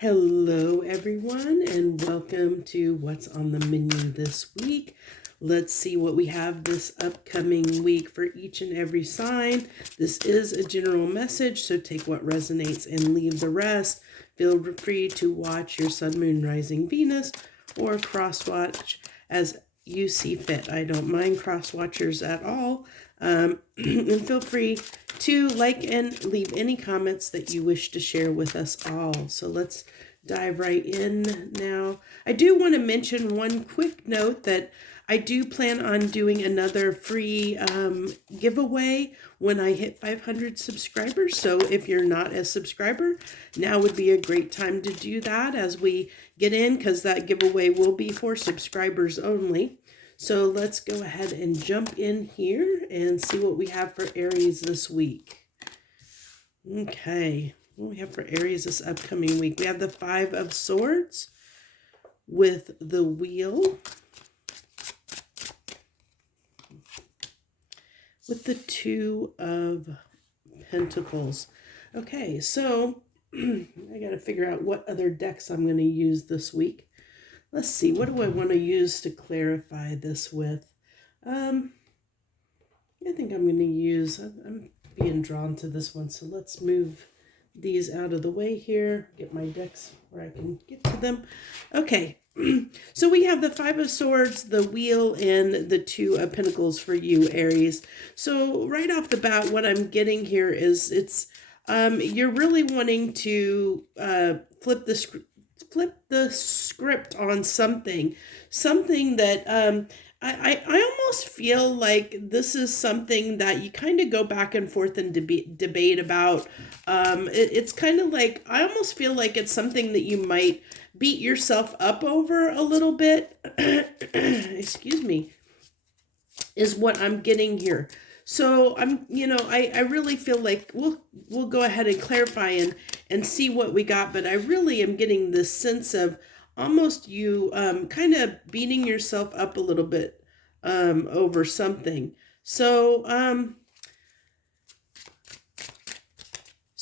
Hello, everyone, and welcome to What's on the Menu this week. Let's see what we have this upcoming week for each and every sign. This is a general message, so take what resonates and leave the rest. Feel free to watch your Sun, Moon, Rising, Venus, or cross-watch as you see fit. I don't mind cross-watchers at all. And feel free to like and leave any comments that you wish to share with us all. So let's dive right in now. I do want to mention one quick note that I do plan on doing another free giveaway when I hit 500 subscribers. So if you're not a subscriber, now would be a great time to do that as we get in, because that giveaway will be for subscribers only. So let's go ahead and jump in here and see what we have for Aries this week. Okay, what do we have for Aries this upcoming week? We have the Five of Swords with the Wheel, with the Two of Pentacles. Okay, so I got to figure out what other decks I'm going to use this week. Let's see, what do I want to use to clarify this with? I think I'm going to use, I'm being drawn to this one, so let's move these out of the way here, get my decks where I can get to them. Okay, so we have the Five of Swords, the Wheel, and the Two of Pentacles for you, Aries. So right off the bat, what I'm getting here is you're really wanting to flip the script on something that I almost feel like this is something that you kind of go back and forth and debate about. It's kind of like, I almost feel like it's something that you might beat yourself up over a little bit. Excuse me, is what I'm getting here. So I really feel like we'll go ahead and clarify and see what we got, but I really am getting this sense of almost you kind of beating yourself up a little bit over something. So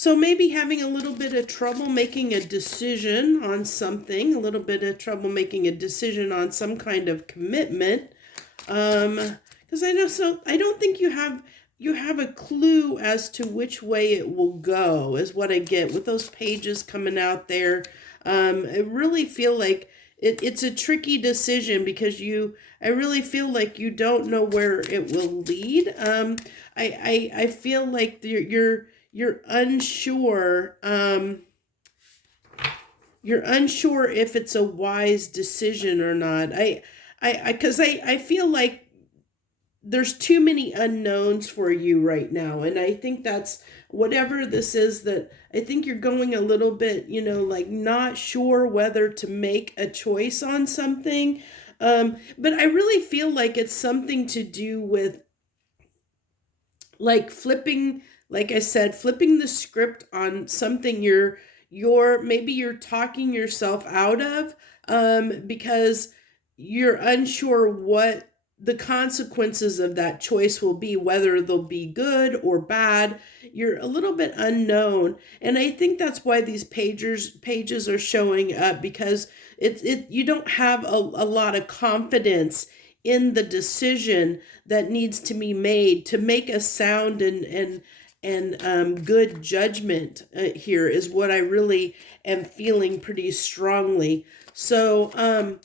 maybe having a little bit of trouble making a decision on something, a little bit of trouble making a decision on some kind of commitment. Because I don't think you have a clue as to which way it will go, is what I get with those pages coming out there. I really feel like it's a tricky decision because I really feel like you don't know where it will lead. I feel like you're unsure. You're unsure if it's a wise decision or not. Because I feel like there's too many unknowns for you right now. And I think that's whatever this is, that I think you're going a little bit, like not sure whether to make a choice on something. But I really feel like it's something to do with like flipping, like I said, flipping the script on something maybe you're talking yourself out of, because you're unsure what the consequences of that choice will be, whether they'll be good or bad. You're a little bit unknown. And I think that's why these pages are showing up, because you don't have a lot of confidence in the decision that needs to be made to make a sound and good judgment here, is what I really am feeling pretty strongly. So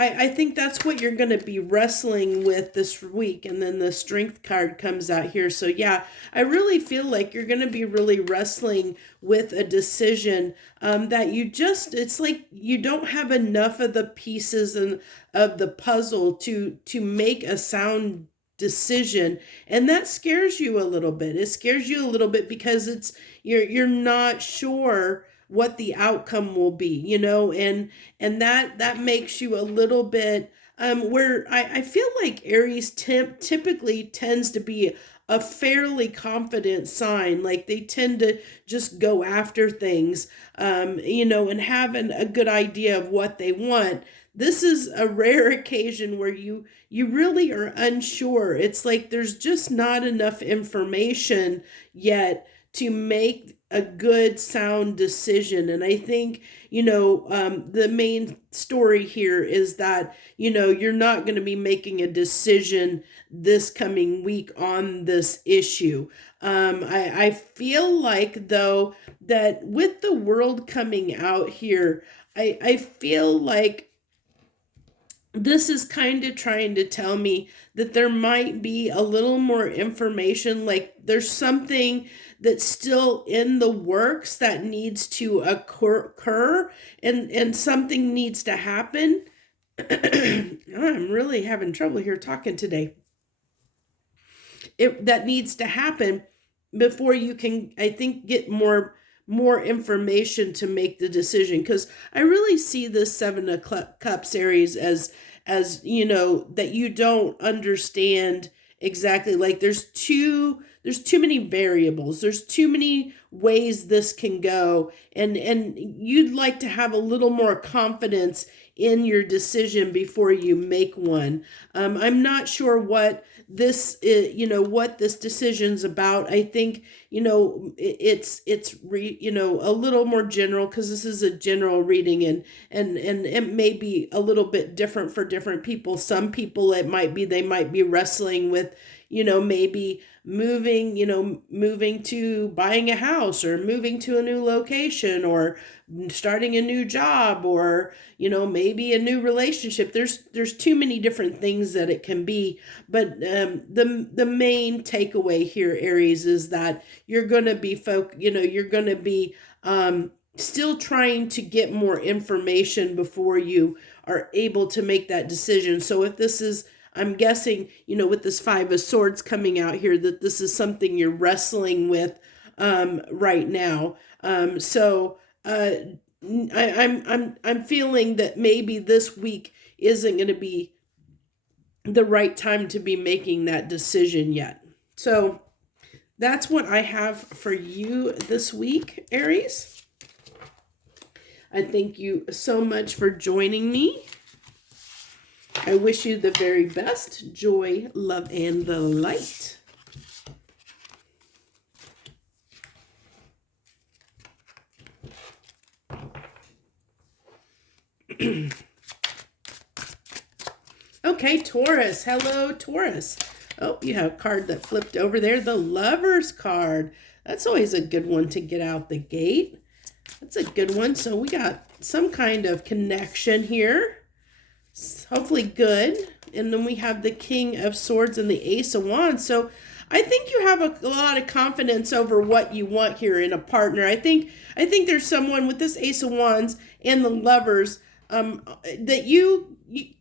I think that's what you're going to be wrestling with this week. And then the Strength card comes out here. So yeah, I really feel like you're going to be really wrestling with a decision that it's like you don't have enough of the pieces of the puzzle to make a sound decision. And that scares you a little bit. It scares you a little bit because you're not sure what the outcome will be, and that makes you a little bit where I feel like Aries typically tends to be a fairly confident sign. Like they tend to just go after things, and have a good idea of what they want. This is a rare occasion where you really are unsure. It's like there's just not enough information yet to make a good sound decision. And I think, the main story here is that, you're not going to be making a decision this coming week on this issue. I feel like, though, that with the world coming out here, I feel like this is kind of trying to tell me that there might be a little more information, like there's something that's still in the works that needs to occur, and something needs to happen. I'm really having trouble here talking today. That needs to happen before you can, I think, get more information to make the decision, because I really see this Seven of Cups, Aries, as that you don't understand exactly. Like there's too many variables, there's too many ways this can go, and you'd like to have a little more confidence in your decision before you make one. I'm not sure what this is, what this decision's about. I think, it's a little more general, because this is a general reading, and it may be a little bit different for different people. Some people, they might be wrestling with, maybe moving to buying a house, or moving to a new location, or starting a new job, or maybe a new relationship. There's too many different things that it can be, but the main takeaway here, Aries, is that you're going to be you're going to be still trying to get more information before you are able to make that decision. So if this is, I'm guessing, with this Five of Swords coming out here, that this is something you're wrestling with right now. I'm feeling that maybe this week isn't going to be the right time to be making that decision yet. So that's what I have for you this week, Aries. I thank you so much for joining me. I wish you the very best joy, love, and the light. Okay, Taurus. Hello, Taurus. Oh, you have a card that flipped over there, the Lover's card. That's always a good one to get out the gate. That's a good one. So we got some kind of connection here. Hopefully good. And then we have the King of Swords and the Ace of Wands. So I think you have a lot of confidence over what you want here in a partner. I think there's someone with this Ace of Wands and the Lovers that you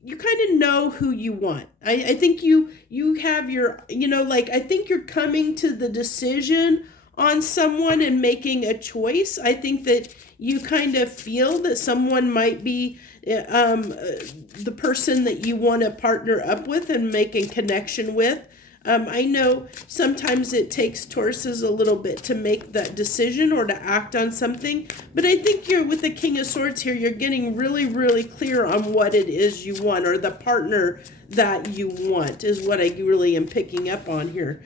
kind of know who you want. I think you have your, I think you're coming to the decision on someone and making a choice. I think that you kind of feel that someone might be the person that you want to partner up with and make a connection with. I know sometimes it takes Tauruses a little bit to make that decision or to act on something, but I think you're with the King of Swords here, you're getting really, really clear on what it is you want, or the partner that you want is what I really am picking up on here,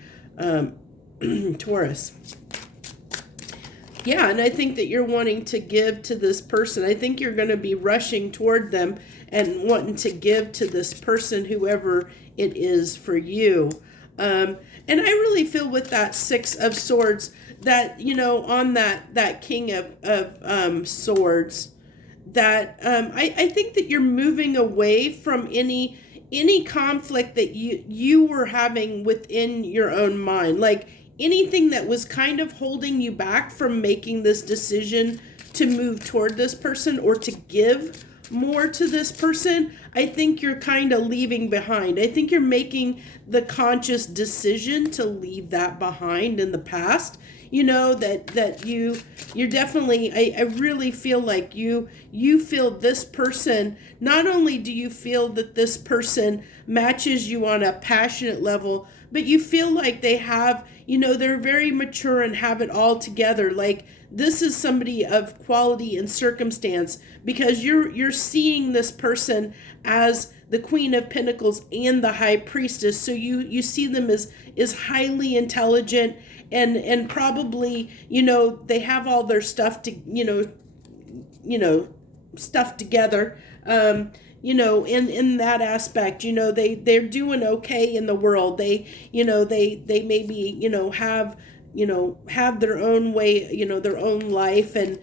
Taurus. Yeah, and I think that you're wanting to give to this person. I think you're going to be rushing toward them and wanting to give to this person, whoever it is for you. And I really feel with that Six of Swords that, on that King of Swords, that I think that you're moving away from any conflict that you were having within your own mind. Like anything that was kind of holding you back from making this decision to move toward this person or to give more to this person, I think you're kind of leaving behind. I think you're making the conscious decision to leave that behind in the past. That you're definitely, I really feel like you feel this person, not only do you feel that this person matches you on a passionate level, but you feel like they have, they're very mature and have it all together. Like this is somebody of quality and circumstance, because you're seeing this person as the Queen of Pentacles and the High Priestess. So you see them as highly intelligent, and probably, they have all their stuff to, stuff together. In that aspect, they're doing okay in the world. They maybe, have their own way, their own life, and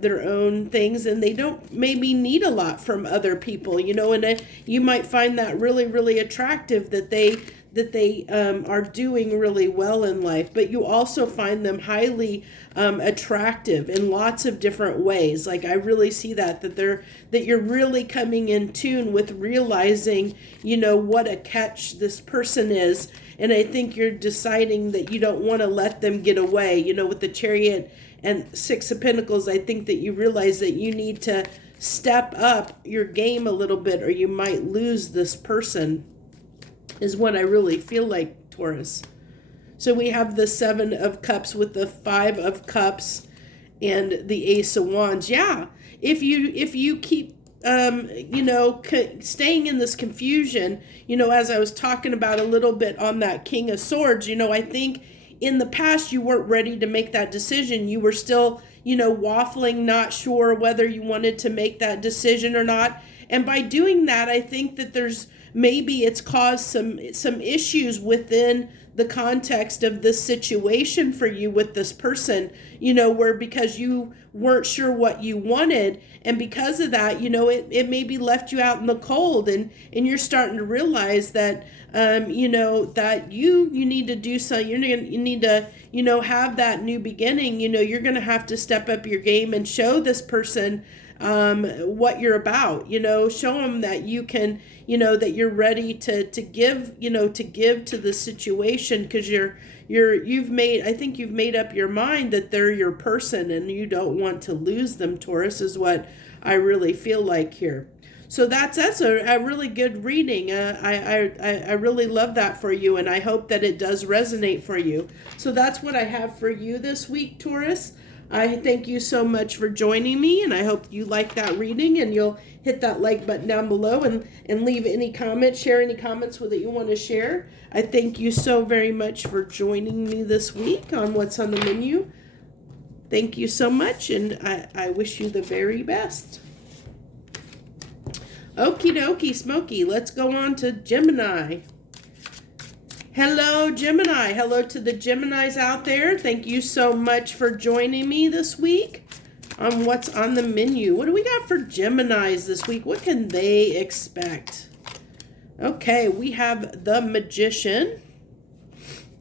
their own things, and they don't maybe need a lot from other people, and you might find that really, really attractive, that they are doing really well in life. But you also find them highly attractive in lots of different ways. Like I really see that you're really coming in tune with realizing, what a catch this person is. And I think you're deciding that you don't want to let them get away. With the Chariot and Six of Pentacles, I think that you realize that you need to step up your game a little bit, or you might lose this person, is what I really feel like, Taurus. So we have the Seven of Cups with the Five of Cups and the Ace of Wands. Yeah, if you keep staying in this confusion, as I was talking about a little bit on that King of Swords, I think in the past you weren't ready to make that decision. You were still, waffling, not sure whether you wanted to make that decision or not. And by doing that, I think that maybe it's caused some issues within the context of this situation for you with this person, where because you weren't sure what you wanted, and because of that, it maybe left you out in the cold, and you're starting to realize that that you need to do so. You need to have that new beginning. You're going to have to step up your game and show this person what you're about. Show them that you can, that you're ready to give, to give to the situation, because you've made up your mind that they're your person, and you don't want to lose them, Taurus, is what I really feel like here. So that's a really good reading. I really love that for you, and I hope that it does resonate for you. So that's what I have for you this week, Taurus. I thank you so much for joining me, and I hope you like that reading, and you'll hit that like button down below and leave any comments, share any comments that you want to share. I thank you so very much for joining me this week on What's on the Menu. Thank you so much, and I wish you the very best. Okie dokie smoky, let's go on to Gemini. Hello, Gemini. Hello to the Geminis out there. Thank you so much for joining me this week on What's on the Menu. What do we got for Geminis this week? What can they expect? Okay, we have the Magician.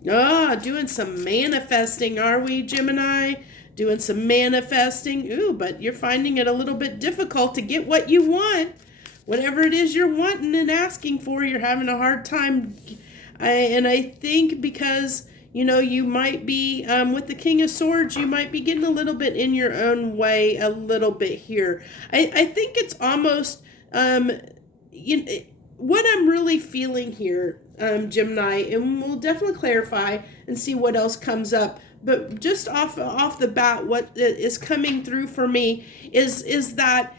Doing some manifesting, are we, Gemini? Doing some manifesting. Ooh, but you're finding it a little bit difficult to get what you want. Whatever it is you're wanting and asking for, you're having a hard time. And I think because, you might be, with the King of Swords, you might be getting a little bit in your own way a little bit here. I think it's almost, what I'm really feeling here, Gemini, and we'll definitely clarify and see what else comes up. But just off the bat, what is coming through for me is that,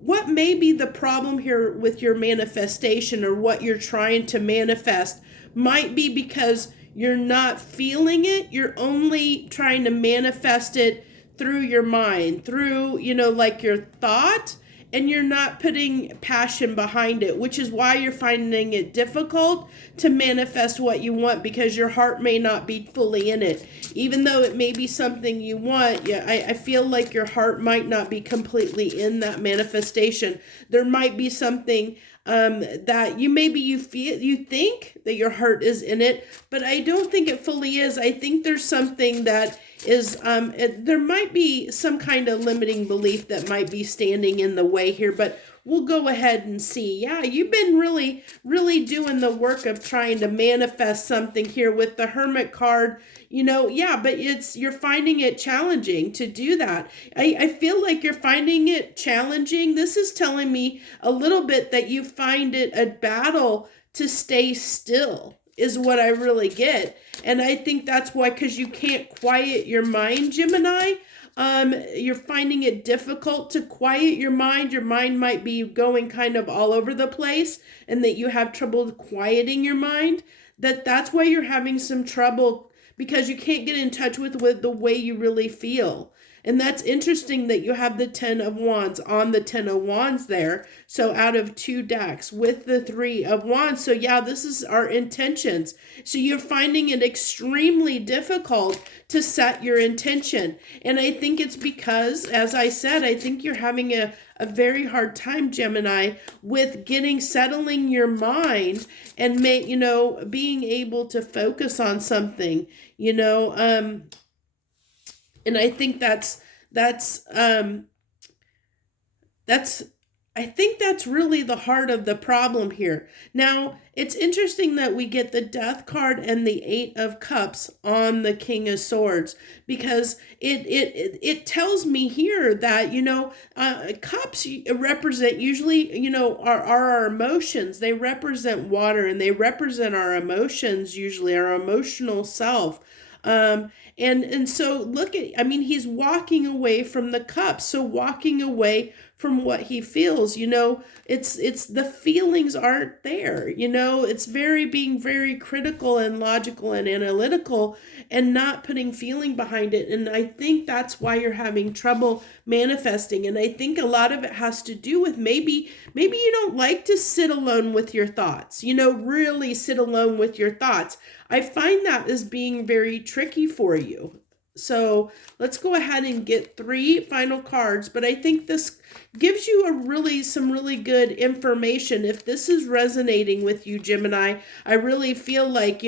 what may be the problem here with your manifestation, or what you're trying to manifest, might be because you're not feeling it. You're only trying to manifest it through your mind, through, like your thought, and you're not putting passion behind it, which is why you're finding it difficult to manifest what you want, because your heart may not be fully in it. Even though it may be something you want, I feel like your heart might not be completely in that manifestation. There might be something that you think that your heart is in it, but I don't think it fully is. I think there's something that is, there might be some kind of limiting belief that might be standing in the way here, but we'll go ahead and see. Yeah, you've been really, really doing the work of trying to manifest something here with the Hermit card. But you're finding it challenging to do that. I feel like you're finding it challenging. This is telling me a little bit that you find it a battle to stay still. is what I really get. And I think that's why, because you can't quiet your mind, Gemini. You're finding it difficult to quiet your mind. Your mind might be going kind of all over the place, and that you have trouble quieting your mind. That's why you're having some trouble, because you can't get in touch with the way you really feel. And that's interesting that you have the 10 of Wands on the 10 of Wands there. So out of 2 decks with the 3 of Wands. So yeah, this is our intentions. So you're finding it extremely difficult to set your intention. And I think it's because, as I said, I think you're having a very hard time, Gemini, with settling your mind and being able to focus on something, and I think I think that's really the heart of the problem here. Now, it's interesting that we get the Death card and the 8 of Cups on the King of Swords, because it tells me here that, cups represent usually, are our emotions. They represent water, and they represent our emotions, usually our emotional self. And so look at, he's walking away from the cup. So walking away from what he feels, it's the feelings aren't there, it's being very critical and logical and analytical, and not putting feeling behind it. And I think that's why you're having trouble manifesting. And I think a lot of it has to do with maybe you don't like to sit alone with your thoughts, really sit alone with your thoughts. I find that as being very tricky for you. So let's go ahead and get 3 final cards. But I think this gives you some really good information. If this is resonating with you, Gemini, I really feel like,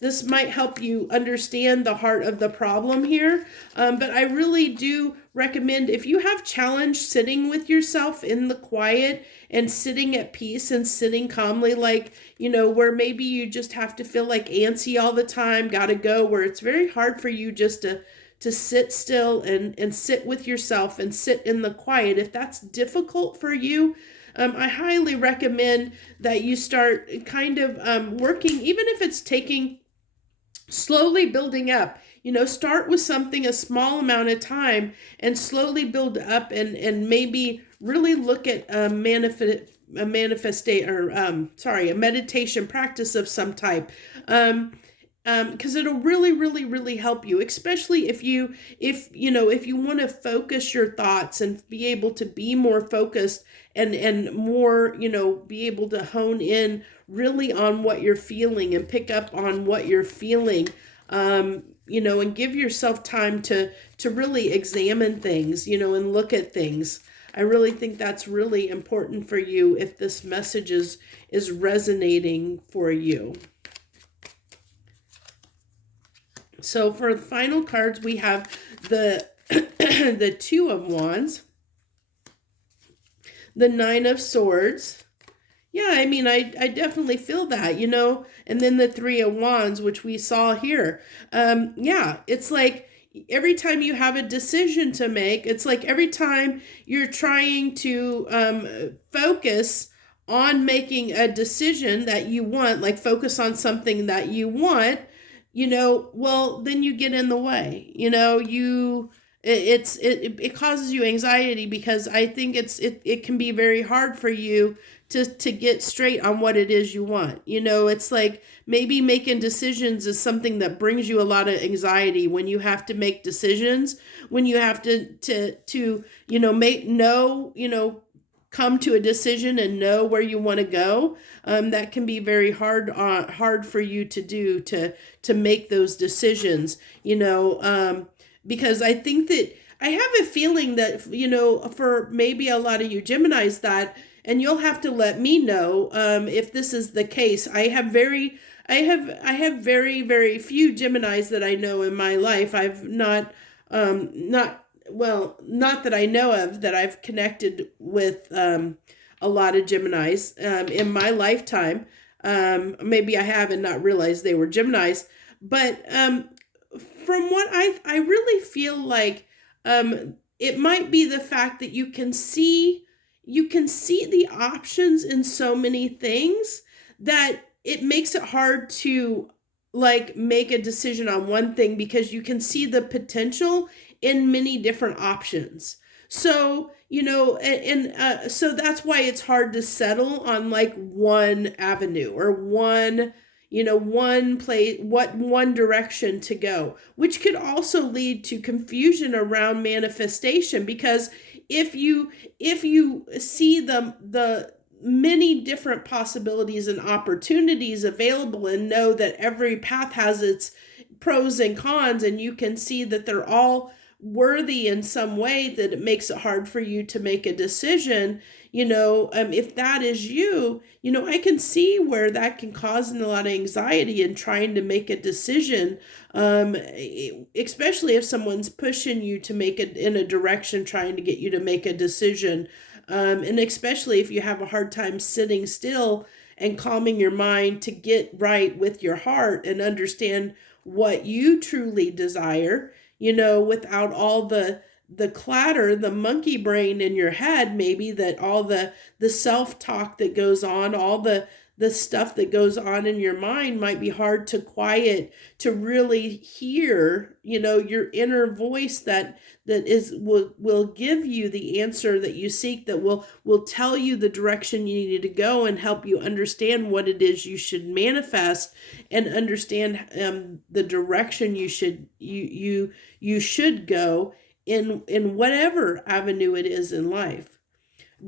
this might help you understand the heart of the problem here. But I really do recommend, if you have challenge sitting with yourself in the quiet and sitting at peace and sitting calmly, like, where maybe you just have to feel like antsy all the time, gotta go, where it's very hard for you just to sit still and sit with yourself and sit in the quiet. If that's difficult for you, I highly recommend that you start kind of working, even if it's taking slowly building up. Start with something, a small amount of time, and slowly build up, and maybe really look at a meditation practice of some type. Because it'll really, really, really help you, especially if you want to focus your thoughts and be able to be more focused and more, be able to hone in really on what you're feeling and pick up on what you're feeling, and give yourself time to really examine things, and look at things. I really think that's really important for you if this message is resonating for you. So for the final cards, we have the the 2 of Wands, the 9 of Swords. Yeah, I definitely feel that, and then the 3 of Wands, which we saw here. Yeah, it's like every time you have a decision to make, it's like every time you're trying to focus on making a decision that you want, like focus on something that you want, well, then you get in the way, it causes you anxiety, because I think it can be very hard for you to get straight on what it is you want. It's like maybe making decisions is something that brings you a lot of anxiety, when you have to make decisions, when you have to come to a decision and know where you want to go. That can be very hard for you to do, to make those decisions, because I think that I have a feeling that, for maybe a lot of you Geminis, that, and you'll have to let me know if this is the case. I have very, very few Geminis that I know in my life. I've not that I know of, that I've connected with a lot of Geminis in my lifetime. Maybe I have and not realized they were Geminis. But from what I really feel like it might be the fact that you can see the options in so many things, that it makes it hard to like make a decision on one thing because you can see the potential in many different options. So, so that's why it's hard to settle on like one avenue or one place, what one direction to go, which could also lead to confusion around manifestation because if you see the many different possibilities and opportunities available and know that every path has its pros and cons and you can see that they're all worthy in some way, that it makes it hard for you to make a decision. If that is you, I can see where that can cause a lot of anxiety in trying to make a decision, especially if someone's pushing you to make it in a direction, trying to get you to make a decision. And especially if you have a hard time sitting still and calming your mind to get right with your heart and understand what you truly desire, without all the clatter, the monkey brain in your head, maybe that all the self-talk that goes on, all the stuff that goes on in your mind might be hard to quiet, to really hear, your inner voice that will give you the answer that you seek, that will tell you the direction you need to go and help you understand what it is you should manifest and understand the direction you should go in whatever avenue it is in life.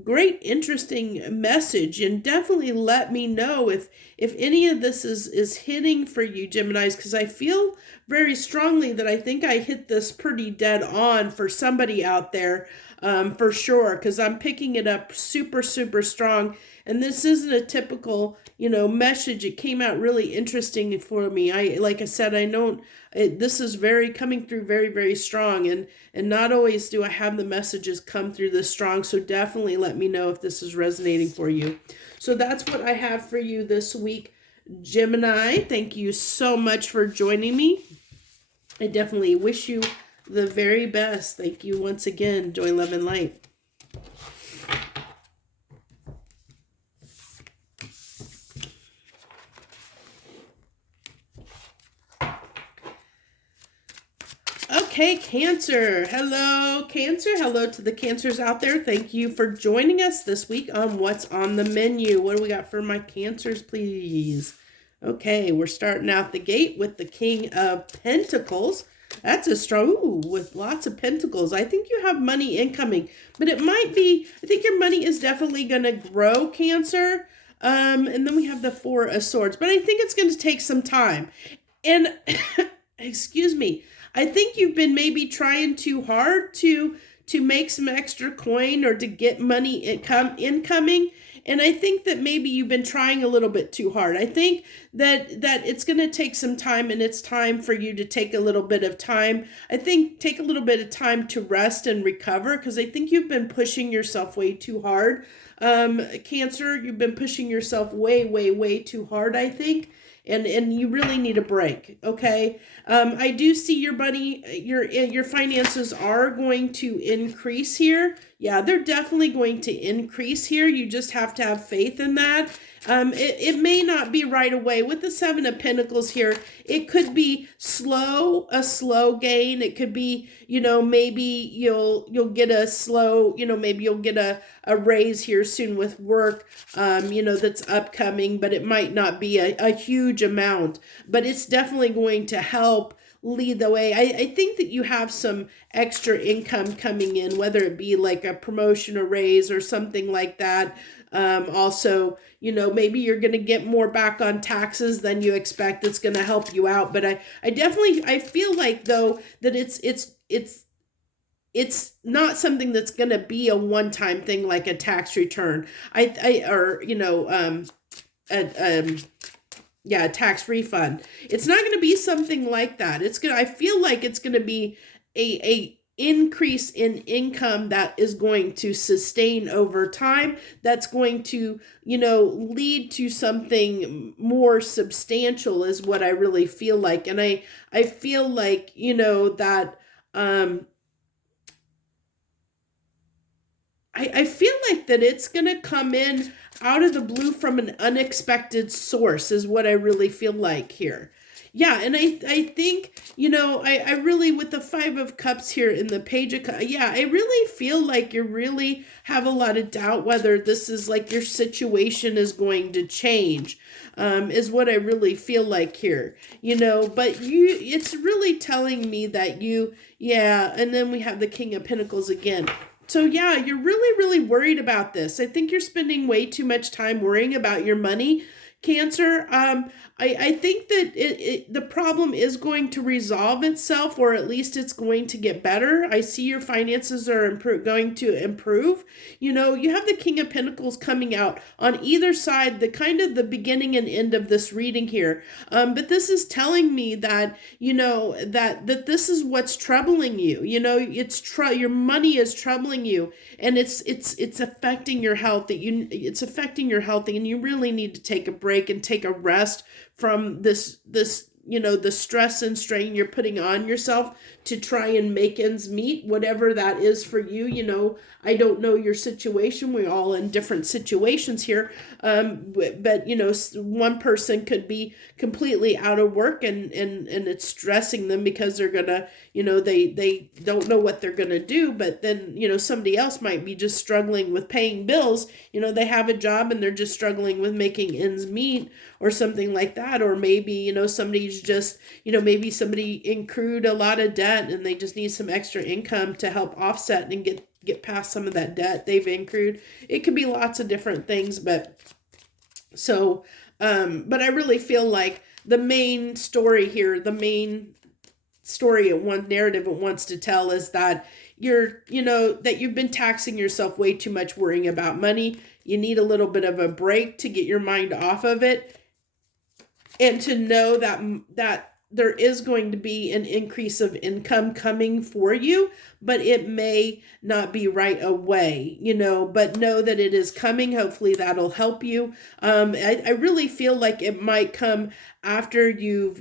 Great, interesting message, and definitely let me know if any of this is hitting for you, Geminis, because I feel very strongly that I think I hit this pretty dead on for somebody out there, for sure, because I'm picking it up super, super strong. And this isn't a typical, message. It came out really interesting for me. Like I said, I know this is very coming through very, very strong, and not always do I have the messages come through this strong. So definitely let me know if this is resonating for you. So that's what I have for you this week, Gemini. Thank you so much for joining me. I definitely wish you the very best. Thank you once again. Joy, love, and light. Okay, Cancer. Hello, Cancer. Hello to the Cancers out there. Thank you for joining us this week on What's on the Menu. What do we got for my Cancers, please? Okay, we're starting out the gate with the King of Pentacles. That's a strong, with lots of pentacles. I think you have money incoming, but it might be, I think your money is definitely going to grow, Cancer. And then we have the Four of Swords, but I think it's going to take some time. And, excuse me, I think you've been maybe trying too hard to make some extra coin or to get money incoming. And I think that maybe you've been trying a little bit too hard. I think that it's going to take some time, and it's time for you to take a little bit of time. I think take a little bit of time to rest and recover, because I think you've been pushing yourself way too hard. Cancer, you've been pushing yourself way, way, way too hard, I think. And you really need a break, okay? I do see your money, your finances are going to increase here. Yeah, they're definitely going to increase here. You just have to have faith in that. It may not be right away. With the Seven of Pentacles here, it could be a slow gain. It could be, maybe you'll get a slow, maybe you'll get a raise here soon with work, that's upcoming, but it might not be a huge amount, but it's definitely going to help lead the way. I think that you have some extra income coming in, whether it be like a promotion or raise or something like that. Also, maybe you're going to get more back on taxes than you expect. It's going to help you out. But I feel like, though, that it's not something that's going to be a one-time thing like a tax return. A tax refund. It's not going to be something like that. I feel like it's going to be a increase in income that is going to sustain over time. That's going to, lead to something more substantial is what I really feel like. And I feel like, that, I feel like that it's going to come in out of the blue from an unexpected source is what I really feel like here. Yeah, and I think, I really, with the Five of Cups here in the Page of Cups, yeah, I really feel like you really have a lot of doubt whether this is like your situation is going to change, is what I really feel like here, but it's really telling me that yeah, and then we have the King of Pentacles again. So yeah, you're really, really worried about this. I think you're spending way too much time worrying about your money, Cancer. I think that the problem is going to resolve itself, or at least it's going to get better. I see your finances are going to improve. You have the King of Pentacles coming out on either side, the kind of the beginning and end of this reading here. But this is telling me that, that this is what's troubling you. Your money is troubling you, and it's affecting your health. It's affecting your health, and you really need to take a break and take a rest from this the stress and strain you're putting on yourself to try and make ends meet, whatever that is for you. I don't know your situation. We're all in different situations here. But one person could be completely out of work and it's stressing them because they're gonna, they don't know what they're gonna do. But then, somebody else might be just struggling with paying bills. They have a job and they're just struggling with making ends meet or something like that. Or maybe, somebody's just, maybe somebody accrued a lot of debt and they just need some extra income to help offset and get past some of that debt they've accrued. It could be lots of different things, but I really feel like the main story here, the main story narrative it wants to tell is that that you've been taxing yourself way too much worrying about money. You need a little bit of a break to get your mind off of it, and to know that there is going to be an increase of income coming for you, but it may not be right away, but know that it is coming. Hopefully that'll help you. I really feel like it might come after you've,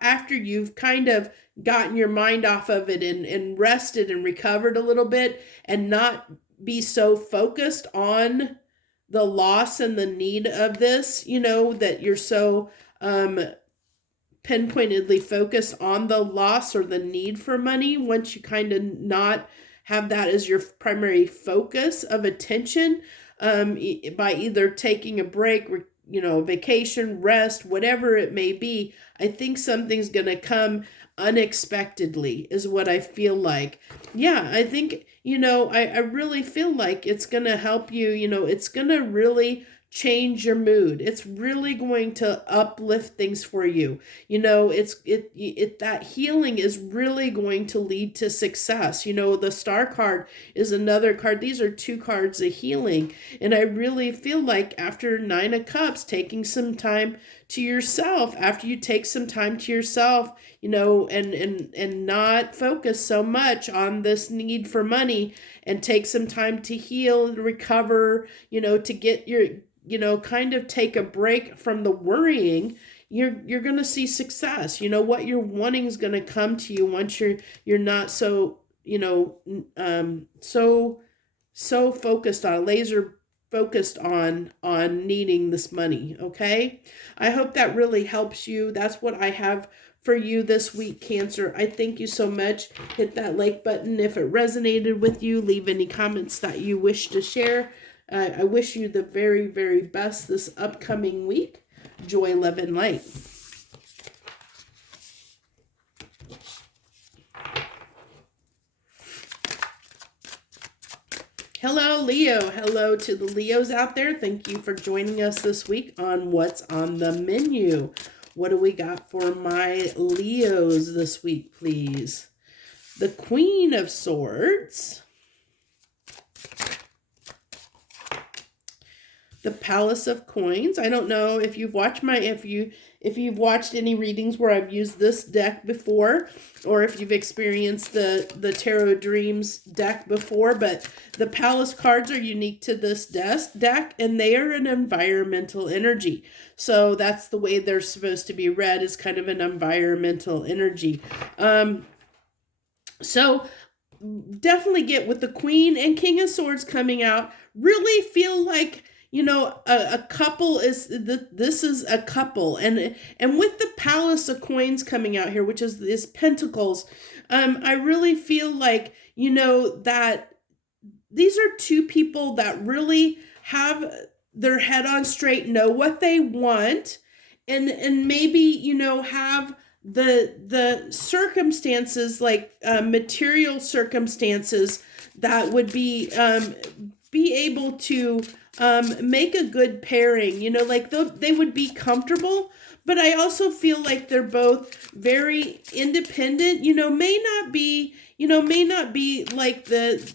after you've kind of gotten your mind off of it and rested and recovered a little bit, and not be so focused on the loss and the need of this, that you're so, pinpointedly focus on the loss or the need for money. Once you kind of not have that as your primary focus of attention, by either taking a break, vacation, rest, whatever it may be, I think something's going to come unexpectedly is what I feel like. Yeah, I think, I really feel like it's going to help you, it's going to really change your mood. It's really going to uplift things for you. That healing is really going to lead to success. The Star card is another card. These are two cards of healing. And I really feel like after Nine of Cups, taking some time to yourself, after you take some time to yourself, and not focus so much on this need for money, and take some time to heal, recover, to get your, kind of take a break from the worrying, you're going to see success. What you're wanting is going to come to you once you're not so, so focused on, laser focused on needing this money. Okay. I hope that really helps you. That's what I have for you this week, Cancer. I thank you so much. Hit that like button if it resonated with you. Leave any comments that you wish to share. I wish you the very, very best this upcoming week. Joy, love, and light. Hello, Leo. Hello to the Leos out there. Thank you for joining us this week on What's on the Menu. What do we got for my Leos this week, please? The Queen of Swords. The Palace of Coins. I don't know if you've watched if you've watched any readings where I've used this deck before, or if you've experienced the Tarot Dreams deck before, but the Palace cards are unique to this deck, and they are an environmental energy. So that's the way they're supposed to be read, is kind of an environmental energy. So definitely get with the Queen and King of Swords coming out, really feel like, a couple this is a couple. And with the Palace of Coins coming out here, which is Pentacles, I really feel like, that these are two people that really have their head on straight, know what they want, and maybe, have the circumstances, like material circumstances, that would be able to make a good pairing, like they would be comfortable. But I also feel like they're both very independent, may not be like the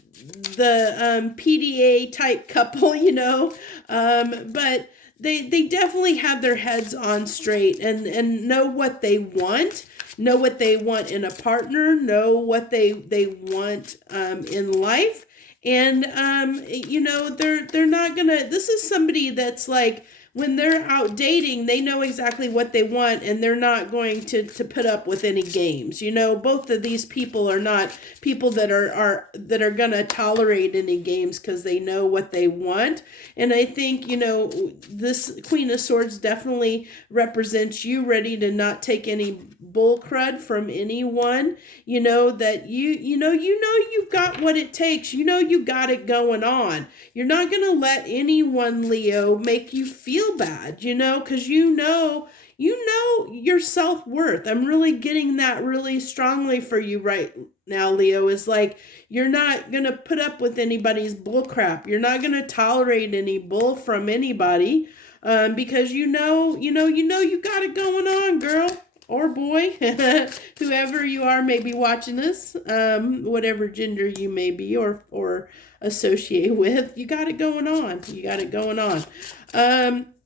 PDA type couple, but they definitely have their heads on straight, and know what they want in a partner, know what they want in life. And they're not gonna, this is somebody that's like, when they're out dating, they know exactly what they want, and they're not going to put up with any games. Both of these people are not people that are going to tolerate any games, because they know what they want. And I think, this Queen of Swords definitely represents you ready to not take any bull crud from anyone. That you've got what it takes. You got it going on. You're not going to let anyone, Leo, make you feel bad, because you know your self-worth. I'm really getting that really strongly for you right now, Leo, is like, you're not going to put up with anybody's bull crap. You're not going to tolerate any bull from anybody, because you got it going on, girl or boy, whoever you are may be watching this, whatever gender you may be or associate with, you got it going on.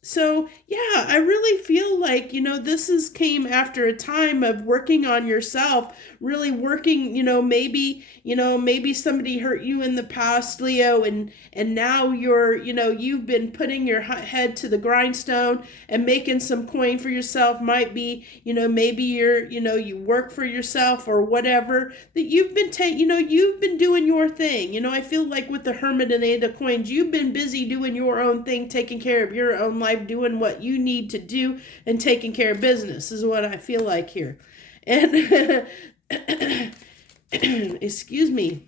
So yeah, I really feel like, this came after a time of working on yourself, really working, maybe somebody hurt you in the past, Leo, and now you've been putting your head to the grindstone and making some coin for yourself. Might be, maybe you work for yourself or whatever, that you've been you've been doing your thing. I feel like with the Hermit and Eight of Coins, you've been busy doing your own thing, taking care of your own life, doing what you need to do, and taking care of business is what I feel like here. And excuse me.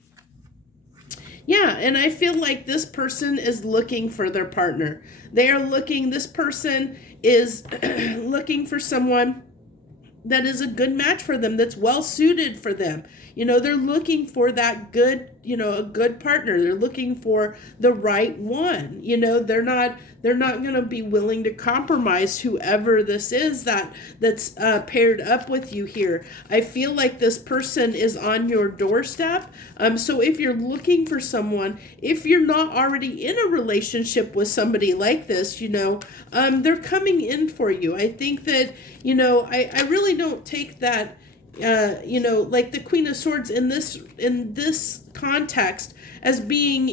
Yeah, and I feel like this person is looking for their partner. This person is looking for someone that is a good match for them, that's well suited for them. They're looking for that good, a good partner. They're looking for the right one. They're not going to be willing to compromise whoever this is that's paired up with you here. I feel like this person is on your doorstep. So if you're looking for someone, if you're not already in a relationship with somebody like this, they're coming in for you. I think that, I really don't take that, like the Queen of Swords in this context as being,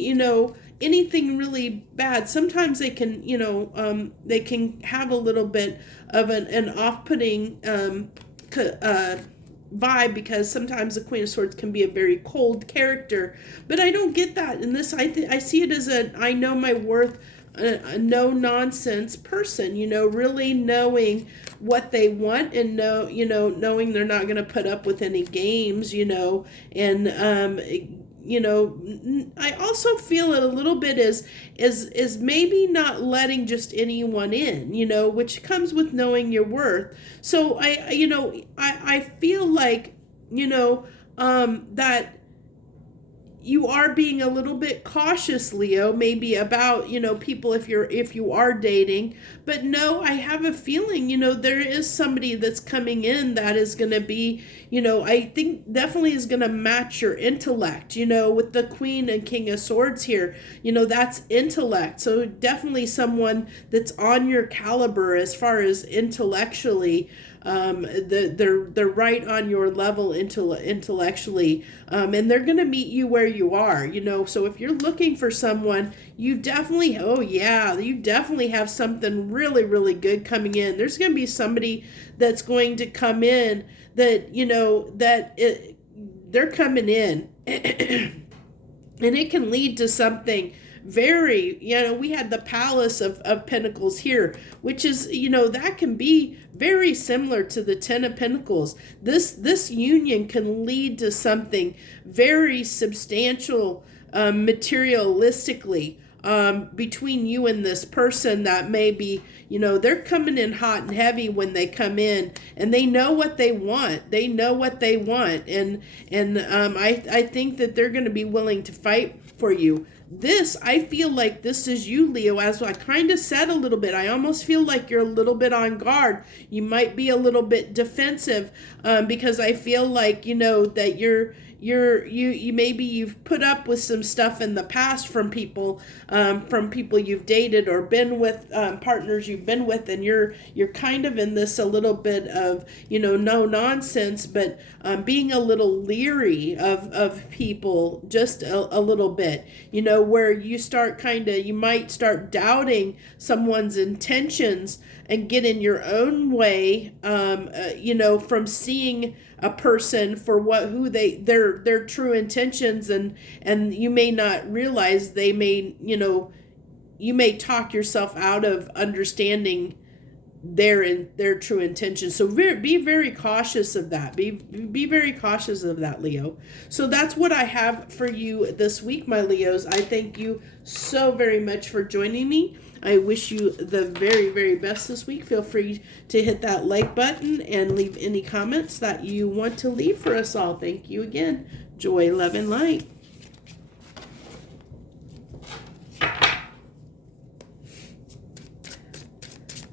anything really bad. Sometimes they can, they can have a little bit of an off-putting vibe, because sometimes the Queen of Swords can be a very cold character. But I don't get that in this. I see it as I know my worth, a no nonsense person, really knowing what they want, and knowing they're not going to put up with any games, and I also feel it a little bit as maybe not letting just anyone in, which comes with knowing your worth. So I feel like, that you are being a little bit cautious, Leo, maybe about, people if you are dating. But no, I have a feeling, there is somebody that's coming in that is going to be, I think definitely is going to match your intellect, with the Queen and King of Swords here, that's intellect. So definitely someone that's on your caliber as far as intellectually. They're right on your level intellectually, and they're going to meet you where you are, so if you're looking for someone, you definitely have something really, really good coming in. There's going to be somebody that's going to come in that, they're coming in, And it can lead to something very, we had the Palace of Pentacles here, which is, that can be very similar to the Ten of Pentacles. This union can lead to something very substantial, materialistically, between you and this person that may be, they're coming in hot and heavy when they come in, and they know what they want. They know what they want. I think that they're going to be willing to fight for you. I feel like this is you, Leo, as I kind of said a little bit. I almost feel like you're a little bit on guard. You might be a little bit defensive, because I feel like, that you maybe you've put up with some stuff in the past from people you've dated or been with, partners you've been with, and you're kind of in this a little bit of, no nonsense, but being a little leery of people, just a little bit, where you might start doubting someone's intentions and get in your own way, from seeing a person for their true intentions, and you may not realize you may talk yourself out of understanding their true intentions. So be very cautious of that. Be very cautious of that, Leo. So that's what I have for you this week, my Leos. I thank you so very much for joining me. I wish you the very, very best this week. Feel free to hit that like button and leave any comments that you want to leave for us all. Thank you again. Joy, love, and light.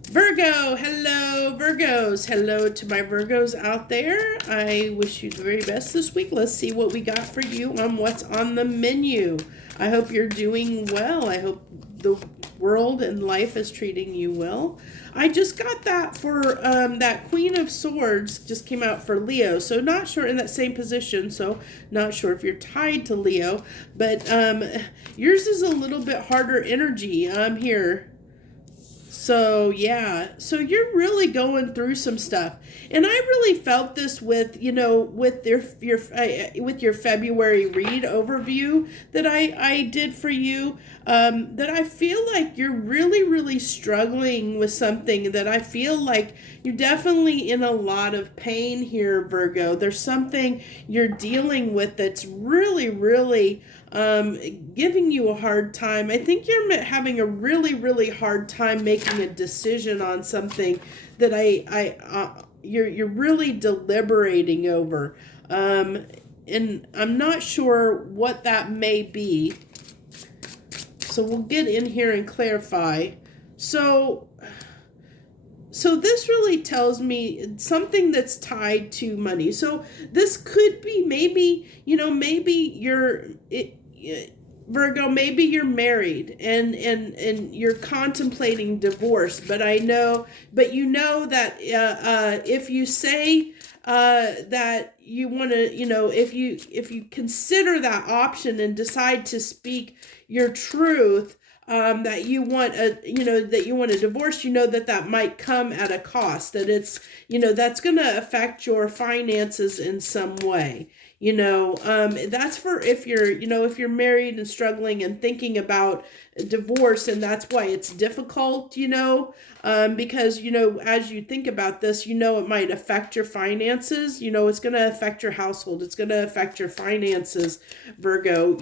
Virgo, hello, Virgos. Hello to my Virgos out there. I wish you the very best this week. Let's see what we got for you on what's on the menu. I hope you're doing well. I hope the world and life is treating you well. I just got that for that Queen of Swords just came out for Leo. So not sure in that same position. So not sure if you're tied to Leo, but yours is a little bit harder energy here. So yeah, so you're really going through some stuff, and I really felt this with with your February read overview that I did for you. That I feel like you're really struggling with something, that I feel like you're definitely in a lot of pain here, Virgo. There's something you're dealing with that's really giving you a hard time. I think you're having a really hard time making a decision on something that you're really deliberating over, and I'm not sure what that may be. So we'll get in here and clarify. So this really tells me something that's tied to money. So this could be maybe Virgo, maybe you're married and you're contemplating divorce, but you know that if you say that you want to, if you consider that option and decide to speak your truth, that you want a divorce, that might come at a cost, that it's, that's going to affect your finances in some way. That's for if you're married and struggling and thinking about divorce, and that's why it's difficult, because, as you think about this, it might affect your finances, it's going to affect your household. It's going to affect your finances, Virgo,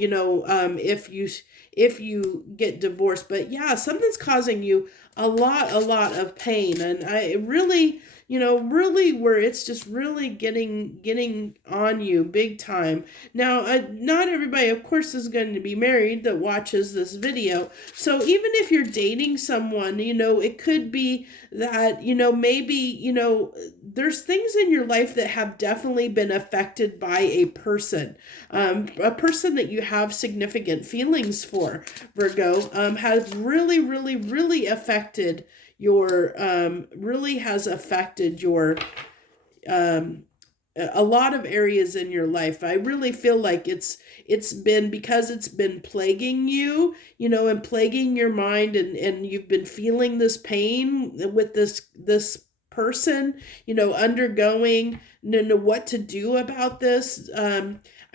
if you get divorced. But yeah, something's causing you a lot of pain, and I really, really where it's just really getting on you big time. Now, not everybody, of course, is going to be married that watches this video. So even if you're dating someone, it could be that, maybe, there's things in your life that have definitely been affected by a person that you have significant feelings for, Virgo, has really affected your has affected your a lot of areas in your life. I really feel like it's been because it's been plaguing you, and plaguing your mind, and you've been feeling this pain with this person, undergoing, what to do about this.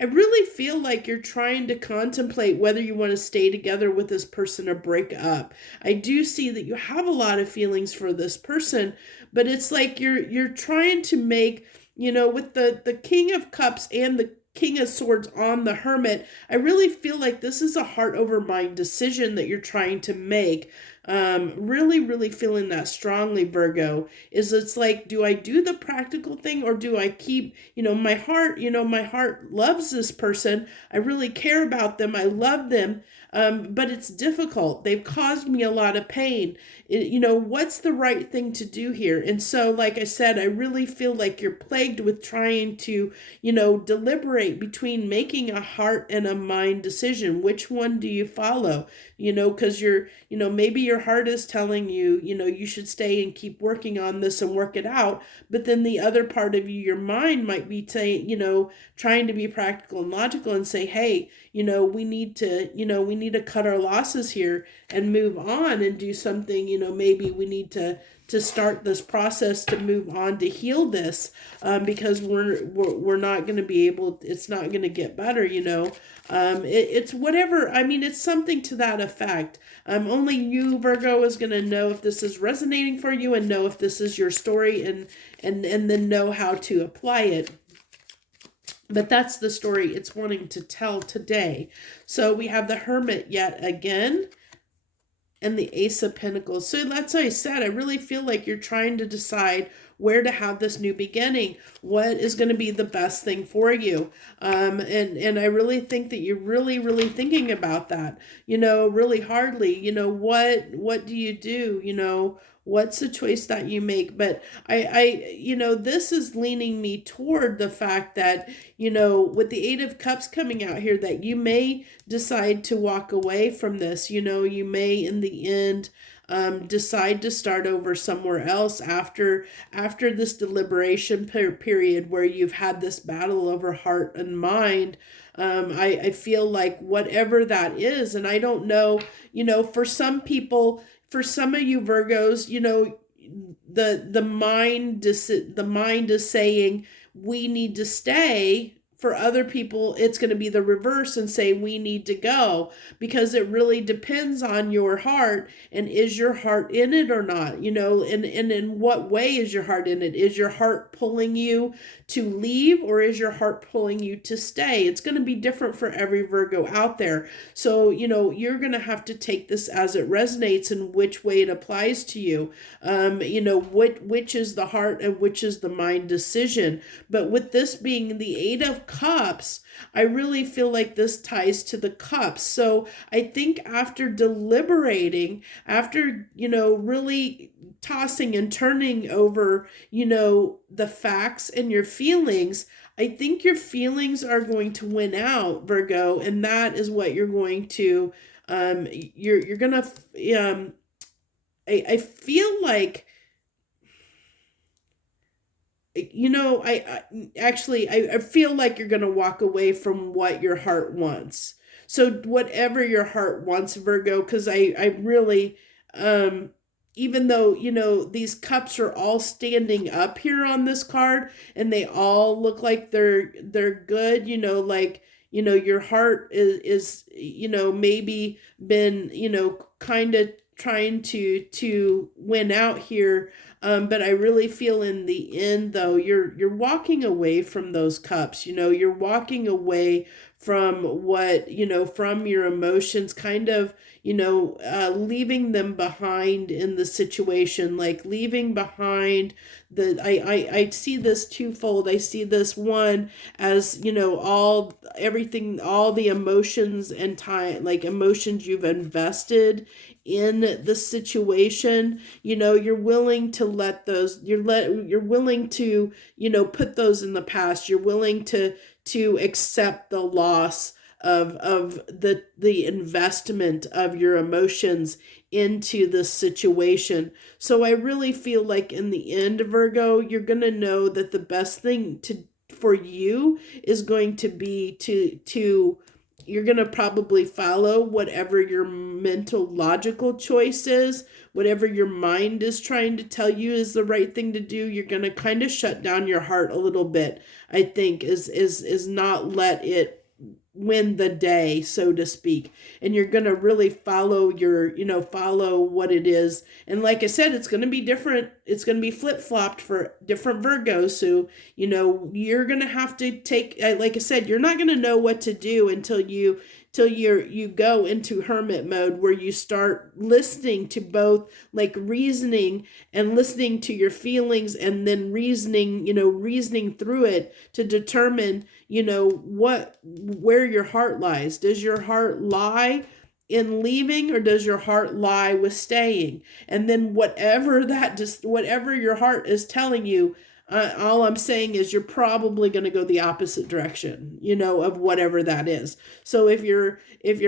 I really feel like you're trying to contemplate whether you want to stay together with this person or break up. I do see that you have a lot of feelings for this person, but it's like you're trying to make, with the King of Cups and the King of Swords on the Hermit, I really feel like this is a heart over mind decision that you're trying to make. Really, really feeling that strongly, Virgo, is it's like, do I do the practical thing or do I keep, my heart loves this person. I really care about them. I love them. But it's difficult. They've caused me a lot of pain. What's the right thing to do here? And so, like I said, I really feel like you're plagued with trying to, deliberate between making a heart and a mind decision. Which one do you follow? Because maybe your heart is telling you, you should stay and keep working on this and work it out. But then the other part of you, your mind might be saying, trying to be practical and logical and say, hey, we need to cut our losses here and move on and do something. Maybe we need to start this process to move on to heal this, because we're not going to be able, it's not going to get better. It's whatever. I mean, it's something to that effect. Only you, Virgo, is going to know if this is resonating for you and know if this is your story, and then know how to apply it. But that's the story it's wanting to tell today. So we have the Hermit yet again, and the Ace of Pentacles. So that's what I said. I really feel like you're trying to decide where to have this new beginning. What is going to be the best thing for you? And I really think that you're really, really thinking about that, really hardly. What do you do? What's the choice that you make? But this is leaning me toward the fact that, with the Eight of Cups coming out here, that you may decide to walk away from this. You may in the end decide to start over somewhere else after this deliberation period where you've had this battle over heart and mind. I feel like whatever that is, and I don't know, for some people, for some of you Virgos, the mind is saying we need to stay. For other people, it's going to be the reverse and say we need to go, because it really depends on your heart, and is your heart in it or not? And in what way is your heart in it? Is your heart pulling you to leave, or is your heart pulling you to stay? It's going to be different for every Virgo out there. So, you're going to have to take this as it resonates and which way it applies to you. Which is the heart and which is the mind decision. But with this being the Eight of Cups, I really feel like this ties to the cups. So I think after deliberating, after, really tossing and turning over, the facts and your feelings, I think your feelings are going to win out, Virgo, and that is what you're going to, you're going to, I feel like, I feel like you're going to walk away from what your heart wants. So whatever your heart wants, Virgo, because I really, even though, these cups are all standing up here on this card and they all look like they're good, your heart is maybe been, kind of trying to win out here. But I really feel in the end, though, you're walking away from those cups. You're walking away from what, from your emotions, kind of, leaving them behind in the situation, like leaving behind I see this twofold. I see this one as, all the emotions and time, like emotions you've invested in the situation, you're willing to let those, you're willing to, put those in the past. You're willing to accept the loss of the investment of your emotions into this situation. So I really feel like in the end, Virgo, you're going to know that the best thing for you is going to be to you're going to probably follow whatever your mental logical choice is, whatever your mind is trying to tell you is the right thing to do. You're going to kind of shut down your heart a little bit, I think, is not let it win the day, so to speak. And you're going to really follow follow what it is. And like I said, it's going to be different. It's going to be flip-flopped for different Virgos. So, you're going to have to take, like I said, you're not going to know what to do until you go into hermit mode, where you start listening to both, like reasoning and listening to your feelings, and then reasoning through it to determine, where your heart lies. Does your heart lie in leaving, or does your heart lie with staying? And then whatever your heart is telling you, all I'm saying is you're probably going to go the opposite direction, of whatever that is. So if your